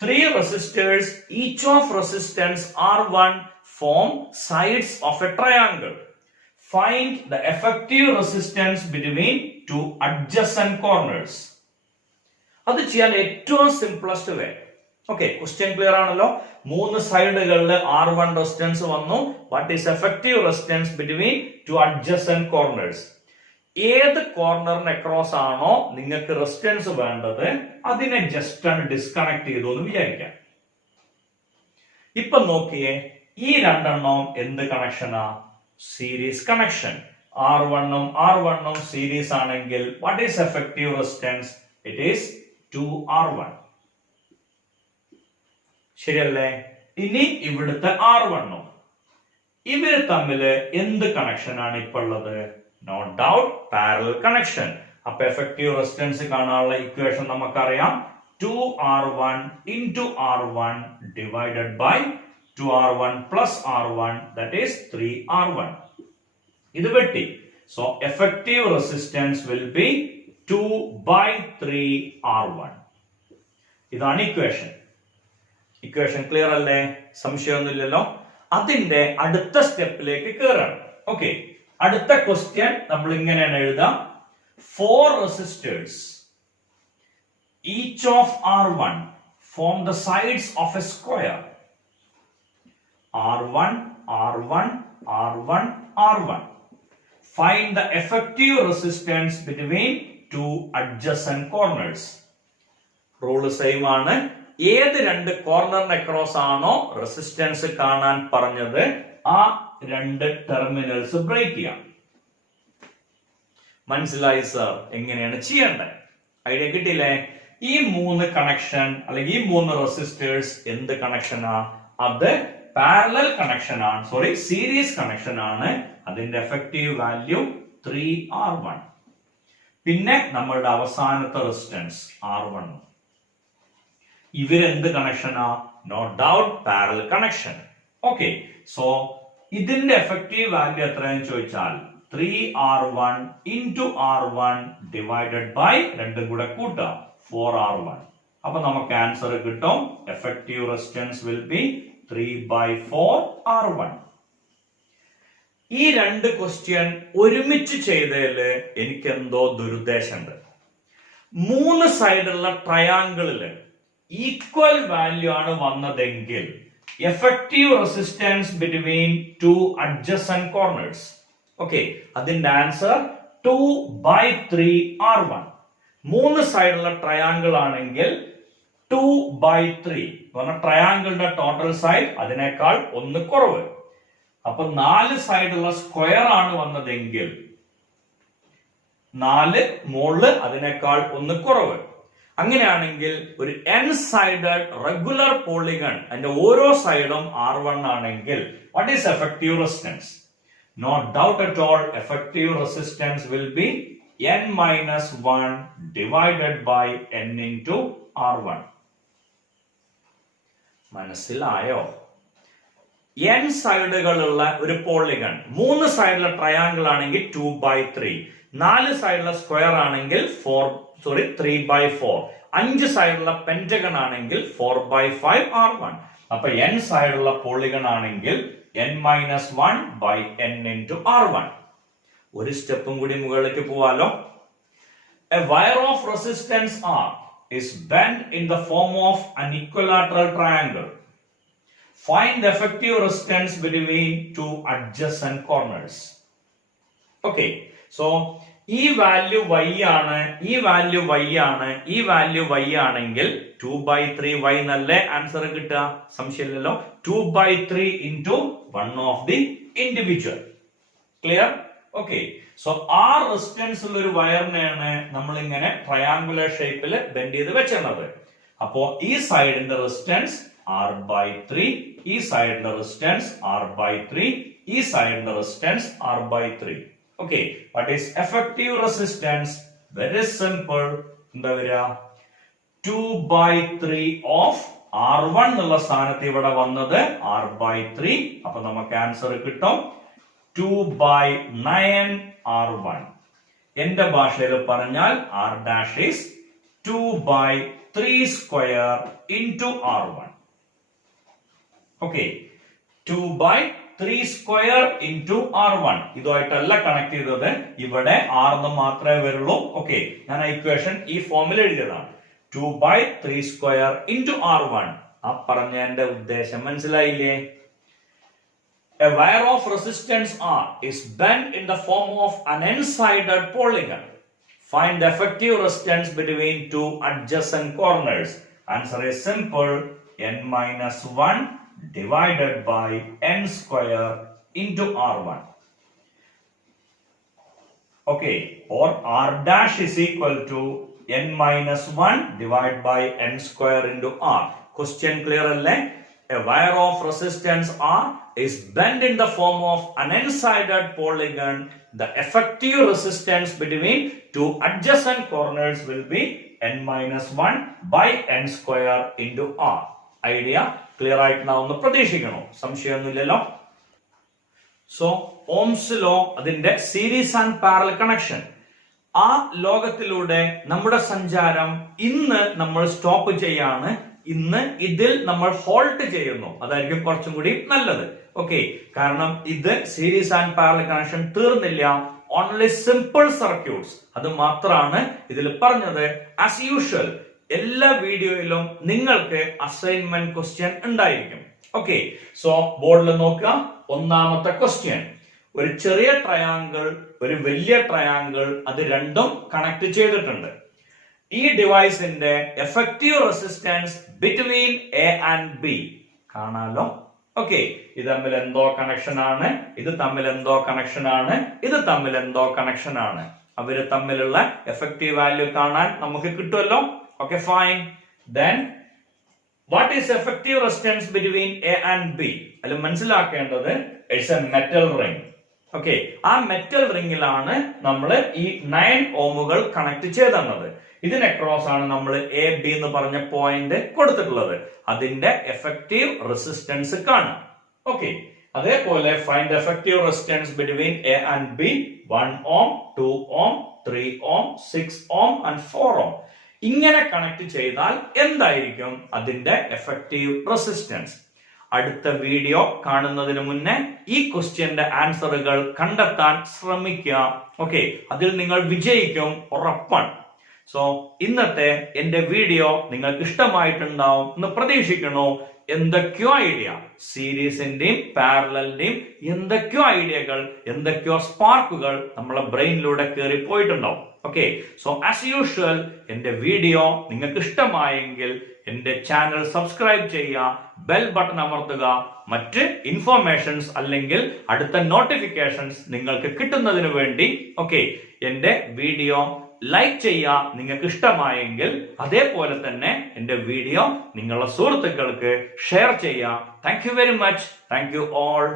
3 resistors, each of resistance R1 form sides of a triangle. Find the effective resistance between two adjacent corners. അത് ചെയ്യാൻ ഏറ്റവും സിംപ്ലസ്റ്റ് വേ. ഓക്കെ, ക്വസ്റ്റ്യൻ ക്ലിയർ ആണല്ലോ. 3 സൈഡുകളിൽ R1 റെസിസ്റ്റൻസ് വന്നു. What is effective resistance between two adjacent corners? ഏത് കോർണറിന് across ആണോ നിങ്ങൾക്ക് resistance വേണ്ടത് അതിനെ ജസ്റ്റ് ആണ് ഡിസ്കണക്ട് ചെയ്തു എന്ന് വിചാരിക്കാം. ഇപ്പൊ നോക്കിയേ, ഈ രണ്ടെണ്ണവും എന്ത് കണക്ഷനാ? Series connection. R1 സീരീസ് ആണെങ്കിൽ what is effective resistance? It is 2R1. ശരിയല്ലേ? ഇനി ഇവിടുത്തെ R1 ഇവര് തമ്മിൽ എന്ത് കണക്ഷൻ ആണ് ഇപ്പൊ ഉള്ളത്? No doubt parallel connection. അപ്പൊ എഫക്റ്റീവ് റെസിസ്റ്റൻസ് കാണാനുള്ള ഇക്വേഷൻ നമുക്കറിയാം. 2R1 into R1 divided by 2R1 plus R1, that is 3R1. ഇത് വെട്ടി. So effective resistance will be 2/3R1. ഇതാണ് ഇക്വേഷൻ. ഇക്വേഷൻ ക്ലിയർ അല്ലേ? സംശയമൊന്നുമില്ലല്ലോ. അതിന്റെ അടുത്ത സ്റ്റെപ്പിലേക്ക് കയറാം. ഓക്കെ, അടുത്ത ക്വസ്റ്റ്യൻ നമ്മൾ ഇങ്ങനെയാണ് എഴുതാം. 4 resistors, each of R1 form the sides of a square. R1, R1, R1, R1. Find the effective resistance between two adjacent corners. Rule same ആണ്. ഏത് രണ്ട് കോർണറിന് അക്രോസ് ആണോ റെസിസ്റ്റൻസ് കാണാൻ പറഞ്ഞത് ആ രണ്ട് ടെർമിനൽസ് ബ്രേക്ക് ചെയ്യാം. മനസ്സിലായി സർ? എങ്ങനെയാണ് ചെയ്യേണ്ടത്? ഐഡിയ കിട്ടിയില്ലേ? ഈ മൂന്ന് കണക്ഷൻ അല്ലെങ്കിൽ ഈ മൂന്ന് റെസിസ്റ്റേഴ്സ് എന്ത് കണക്ഷനാ? അത് പാരലൽ കണക്ഷൻ ആണ്, സോറി സീരീസ് കണക്ഷൻ ആണ്. അതിന്റെ എഫക്റ്റീവ് വാല്യൂ 3R1. പിന്നെ നമ്മളുടെ അവസാനത്തെ റെസിസ്റ്റൻസ് R1. ഇവരെന്ത് കണക്ഷനാ? No doubt parallel connection. Okay, so ഇതിന്റെ എഫക്റ്റീവ് വാല്യൂ എത്രയെന്ന് ചോദിച്ചാൽ 3R1 into R1 divided by രണ്ടും കൂടെ കൂട്ടുക 4R1. അപ്പൊ നമുക്ക് ആൻസർ കിട്ടും. Effective resistance will B 3/4R1. ഈ രണ്ട് ക്വസ്റ്റ്യൻ ഒരുമിച്ച് ചെയ്തതില് എനിക്ക് എന്തോ ദുരുദ്ദേശമുണ്ട്. മൂന്ന് സൈഡുള്ള ട്രയാങ്കിളില് ഈക്വൽ വാല്യൂ ആണ് വന്നതെങ്കിൽ effective resistance between two adjacent corners, okay, അതിന്റെ ആൻസർ 2/3R1. മൂന്ന് സൈഡുള്ള ട്രയാങ്കിൾ ആണെങ്കിൽ 2/3 ട്രയാങ്കിളിന്റെ ടോട്ടൽ സൈഡ് അതിനേക്കാൾ ഒന്ന് കുറവ്. അപ്പൊ 4 സൈഡുള്ള സ്ക്വയർ ആണ് വന്നതെങ്കിൽ 4 മുകളില് അതിനേക്കാൾ ഒന്ന് കുറവ്. അങ്ങനെയാണെങ്കിൽ ഒരു n സൈഡഡ് റെഗുലർ പോളിഗൺ അതിന്റെ ഓരോ സൈഡും R1 ആണെങ്കിൽ what is effective resistance? No doubt at all, effective resistance will be n-1 divided by n into R1. മനസ്സിലായോ? n സൈഡുകളുള്ള ഒരു പോളിഗൺ, മൂന്ന് സൈഡിലുള്ള ട്രയാങ്കിൾ ആണെങ്കിൽ 2/3, 4 സൈഡിലുള്ള സ്ക്വയർ ആണെങ്കിൽ 3/4, 5 സൈഡുള്ള പെന്റഗൺ ആണെങ്കിൽ 4/5R1. അപ്പൊ n സൈഡുള്ള പോളിഗൺ ആണെങ്കിൽ n-1 by n into R1. ഒരു സ്റ്റെപ്പും കൂടി മുകളിലേക്ക് പോവാലോ. A wire of resistance R is bent in the form of an equilateral triangle. Find the effective resistance between two adjacent corners. Okay, so ഈ value y ആണ്, ഈ value y ആണ്, ഈ value y ആണെങ്കിൽ 2/3y എന്നല്ലേ answer കിട്ടുക? സംശയമില്ലല്ലോ. 2/3 into one of the individual. Clear? Okay, so ആ resistance ഉള്ള ഒരു വയറിനെയാണ് നമ്മൾ ഇങ്ങനെ ട്രയാങ്കുലർ ഷേപ്പിൽ ബെൻഡ് ചെയ്ത് വെച്ചിരുന്നത്. അപ്പോ ഈ സൈഡിന്റെ റെസിസ്റ്റൻസ് R/3, ഈ സൈഡിന്റെ റെസിസ്റ്റൻസ് R/3, ഈ സൈഡിന്റെ resistance R/3. Okay, what is effective resistance? Very simple. എന്താ വരിക? 2/3 of R1 എന്നുള്ള സ്ഥാനത്ത് ഇവിടെ വന്നത് R/3. അപ്പൊ നമുക്ക് ആൻസർ കിട്ടും 2/9R1. എന്റെ ഭാഷയിൽ പറഞ്ഞാൽ R dash is 2/3 square into R1. Okay, 2/3 square into R1. ഇതുമായിട്ടല്ല connect ചെയ്തത്, ഇവിടെ R എന്ന് മാത്രമേ വരുള്ളൂ. ഓക്കെ, ഞാൻ ഇക്വേഷൻ ഈ ഫോമിൽ എഴുതിയതാണ്. 2/3 square into R1. ആ പറഞ്ഞതിന്റെ ഉദ്ദേശം മനസ്സിലായില്ലേ? A wire of resistance R is bent in the form of an n-sided polygon. Find the effective resistance between two adjacent corners. Answer is simple. n-1 divided by n square into R1. Okay, or R dash is equal to n-1 divided by n square into R. Question clear alle? A wire of resistance R is bent in the form of an n-sided polygon. The effective resistance between two adjacent corners will be n-1 by n square into R. Idea clear right now? ഒന്ന് പ്രതീക്ഷിക്കണോ? സംശയമൊന്നുമില്ലല്ലോ. So Ohm's law, അതിന്റെ series and parallel connection, ആ ലോകത്തിലൂടെ നമ്മുടെ സഞ്ചാരം ഇന്ന് നമ്മൾ stop ചെയ്യാണ്. ഇന്ന് ഇതിൽ നമ്മൾ ഹോൾട്ട് ചെയ്യുന്നു. അതായിരിക്കും കുറച്ചും കൂടി നല്ലത്. ഓക്കെ, കാരണം ഇത് സീരീസ് ആൻഡ് പാരലൽ കണക്ഷൻ തീർന്നില്ല. ഓൺലി സിമ്പിൾ സർക്യൂട്ട്സ് അത് മാത്രമാണ് ഇതിൽ പറഞ്ഞത്. ആസ് യൂഷ്വൽ എല്ലാ വീഡിയോയിലും നിങ്ങൾക്ക് അസൈൻമെന്റ് ക്വസ്റ്റ്യൻ ഉണ്ടായിരിക്കും. ഓക്കെ, സോ ബോർഡിൽ നോക്കുക. ഒന്നാമത്തെ ക്വസ്റ്റ്യൻ, ഒരു ചെറിയ ട്രയാങ്കിൾ, ഒരു വലിയ ട്രയാങ്കിൾ, അത് രണ്ടും കണക്ട് ചെയ്തിട്ടുണ്ട്. ഈ ഡിവൈസിന്റെ effective resistance between A and B കാണാലോ. ഓക്കെ, ഇത് തമ്മിൽ എന്തോ കണക്ഷൻ ആണ്, ഇത് തമ്മിൽ എന്തോ കണക്ഷൻ ആണ്, ഇത് തമ്മിൽ എന്തോ കണക്ഷൻ ആണ്. അവര് തമ്മിലുള്ള എഫക്റ്റീവ് വാല്യൂ കാണാൻ നമുക്ക് കിട്ടുമല്ലോ. Okay, fine. Then what is effective resistance between A and B? അതിൽ മനസ്സിലാക്കേണ്ടത് it's A metal ring. Okay, ആ മെറ്റൽ റിംഗിലാണ് നമ്മൾ ഈ 9 ഓമുകൾ കണക്ട് ചെയ്തത്. ഇതിന് അക്രോസ് ആണ് നമ്മൾ എ ബി എന്ന് പറഞ്ഞ പോയിന്റ് കൊടുത്തിട്ടുള്ളത്. അതിന്റെ എഫക്റ്റീവ് റെസിസ്റ്റൻസ് കാണാം. ഓക്കെ, അതേപോലെ find effective resistance between A and B. 1 ohm, 2 ohm, 3 ohm, 6 ohm and 4 ohm. ഇങ്ങനെ കണക്ട് ചെയ്താൽ എന്തായിരിക്കും അതിന്റെ എഫക്റ്റീവ് റെസിസ്റ്റൻസ്? അടുത്ത വീഡിയോ കാണുന്നതിന് മുന്നേ ഈ ക്വസ്റ്റ്യന്റെ ആൻസറുകൾ കണ്ടെത്താൻ ശ്രമിക്കുക. ഓക്കെ, അതിൽ നിങ്ങൾ വിജയിക്കും, ഉറപ്പാണ്. സോ ഇന്നത്തെ എന്റെ വീഡിയോ നിങ്ങൾക്ക് ഇഷ്ടമായിട്ടുണ്ടാവും എന്ന് പ്രതീക്ഷിക്കുന്നു. എന്തൊക്കെയോ ഐഡിയ, സീരീസിന്റെയും പാരലലിന്റെയും എന്തൊക്കെയോ ഐഡിയകൾ, എന്തൊക്കെയോ സ്പാർക്കുകൾ നമ്മളെ ബ്രെയിനിലൂടെ കയറി പോയിട്ടുണ്ടാവും. ഓക്കെ, സോ ആസ് യൂഷ്വൽ എന്റെ വീഡിയോ നിങ്ങൾക്ക് ഇഷ്ടമായെങ്കിൽ എന്റെ ചാനൽ സബ്സ്ക്രൈബ് ചെയ്യുക, ബെൽ ബട്ടൺ അമർത്തുക. മറ്റ് ഇൻഫോർമേഷൻസ് അല്ലെങ്കിൽ അടുത്ത നോട്ടിഫിക്കേഷൻസ് നിങ്ങൾക്ക് കിട്ടുന്നതിന് വേണ്ടി ഓക്കെ എന്റെ വീഡിയോ ലൈക്ക് ചെയ്യുക നിങ്ങൾക്ക് ഇഷ്ടമായെങ്കിൽ. അതേപോലെ തന്നെ എന്റെ വീഡിയോ നിങ്ങളുടെ സുഹൃത്തുക്കൾക്ക് ഷെയർ ചെയ്യുക. Thank you very much. Thank you all.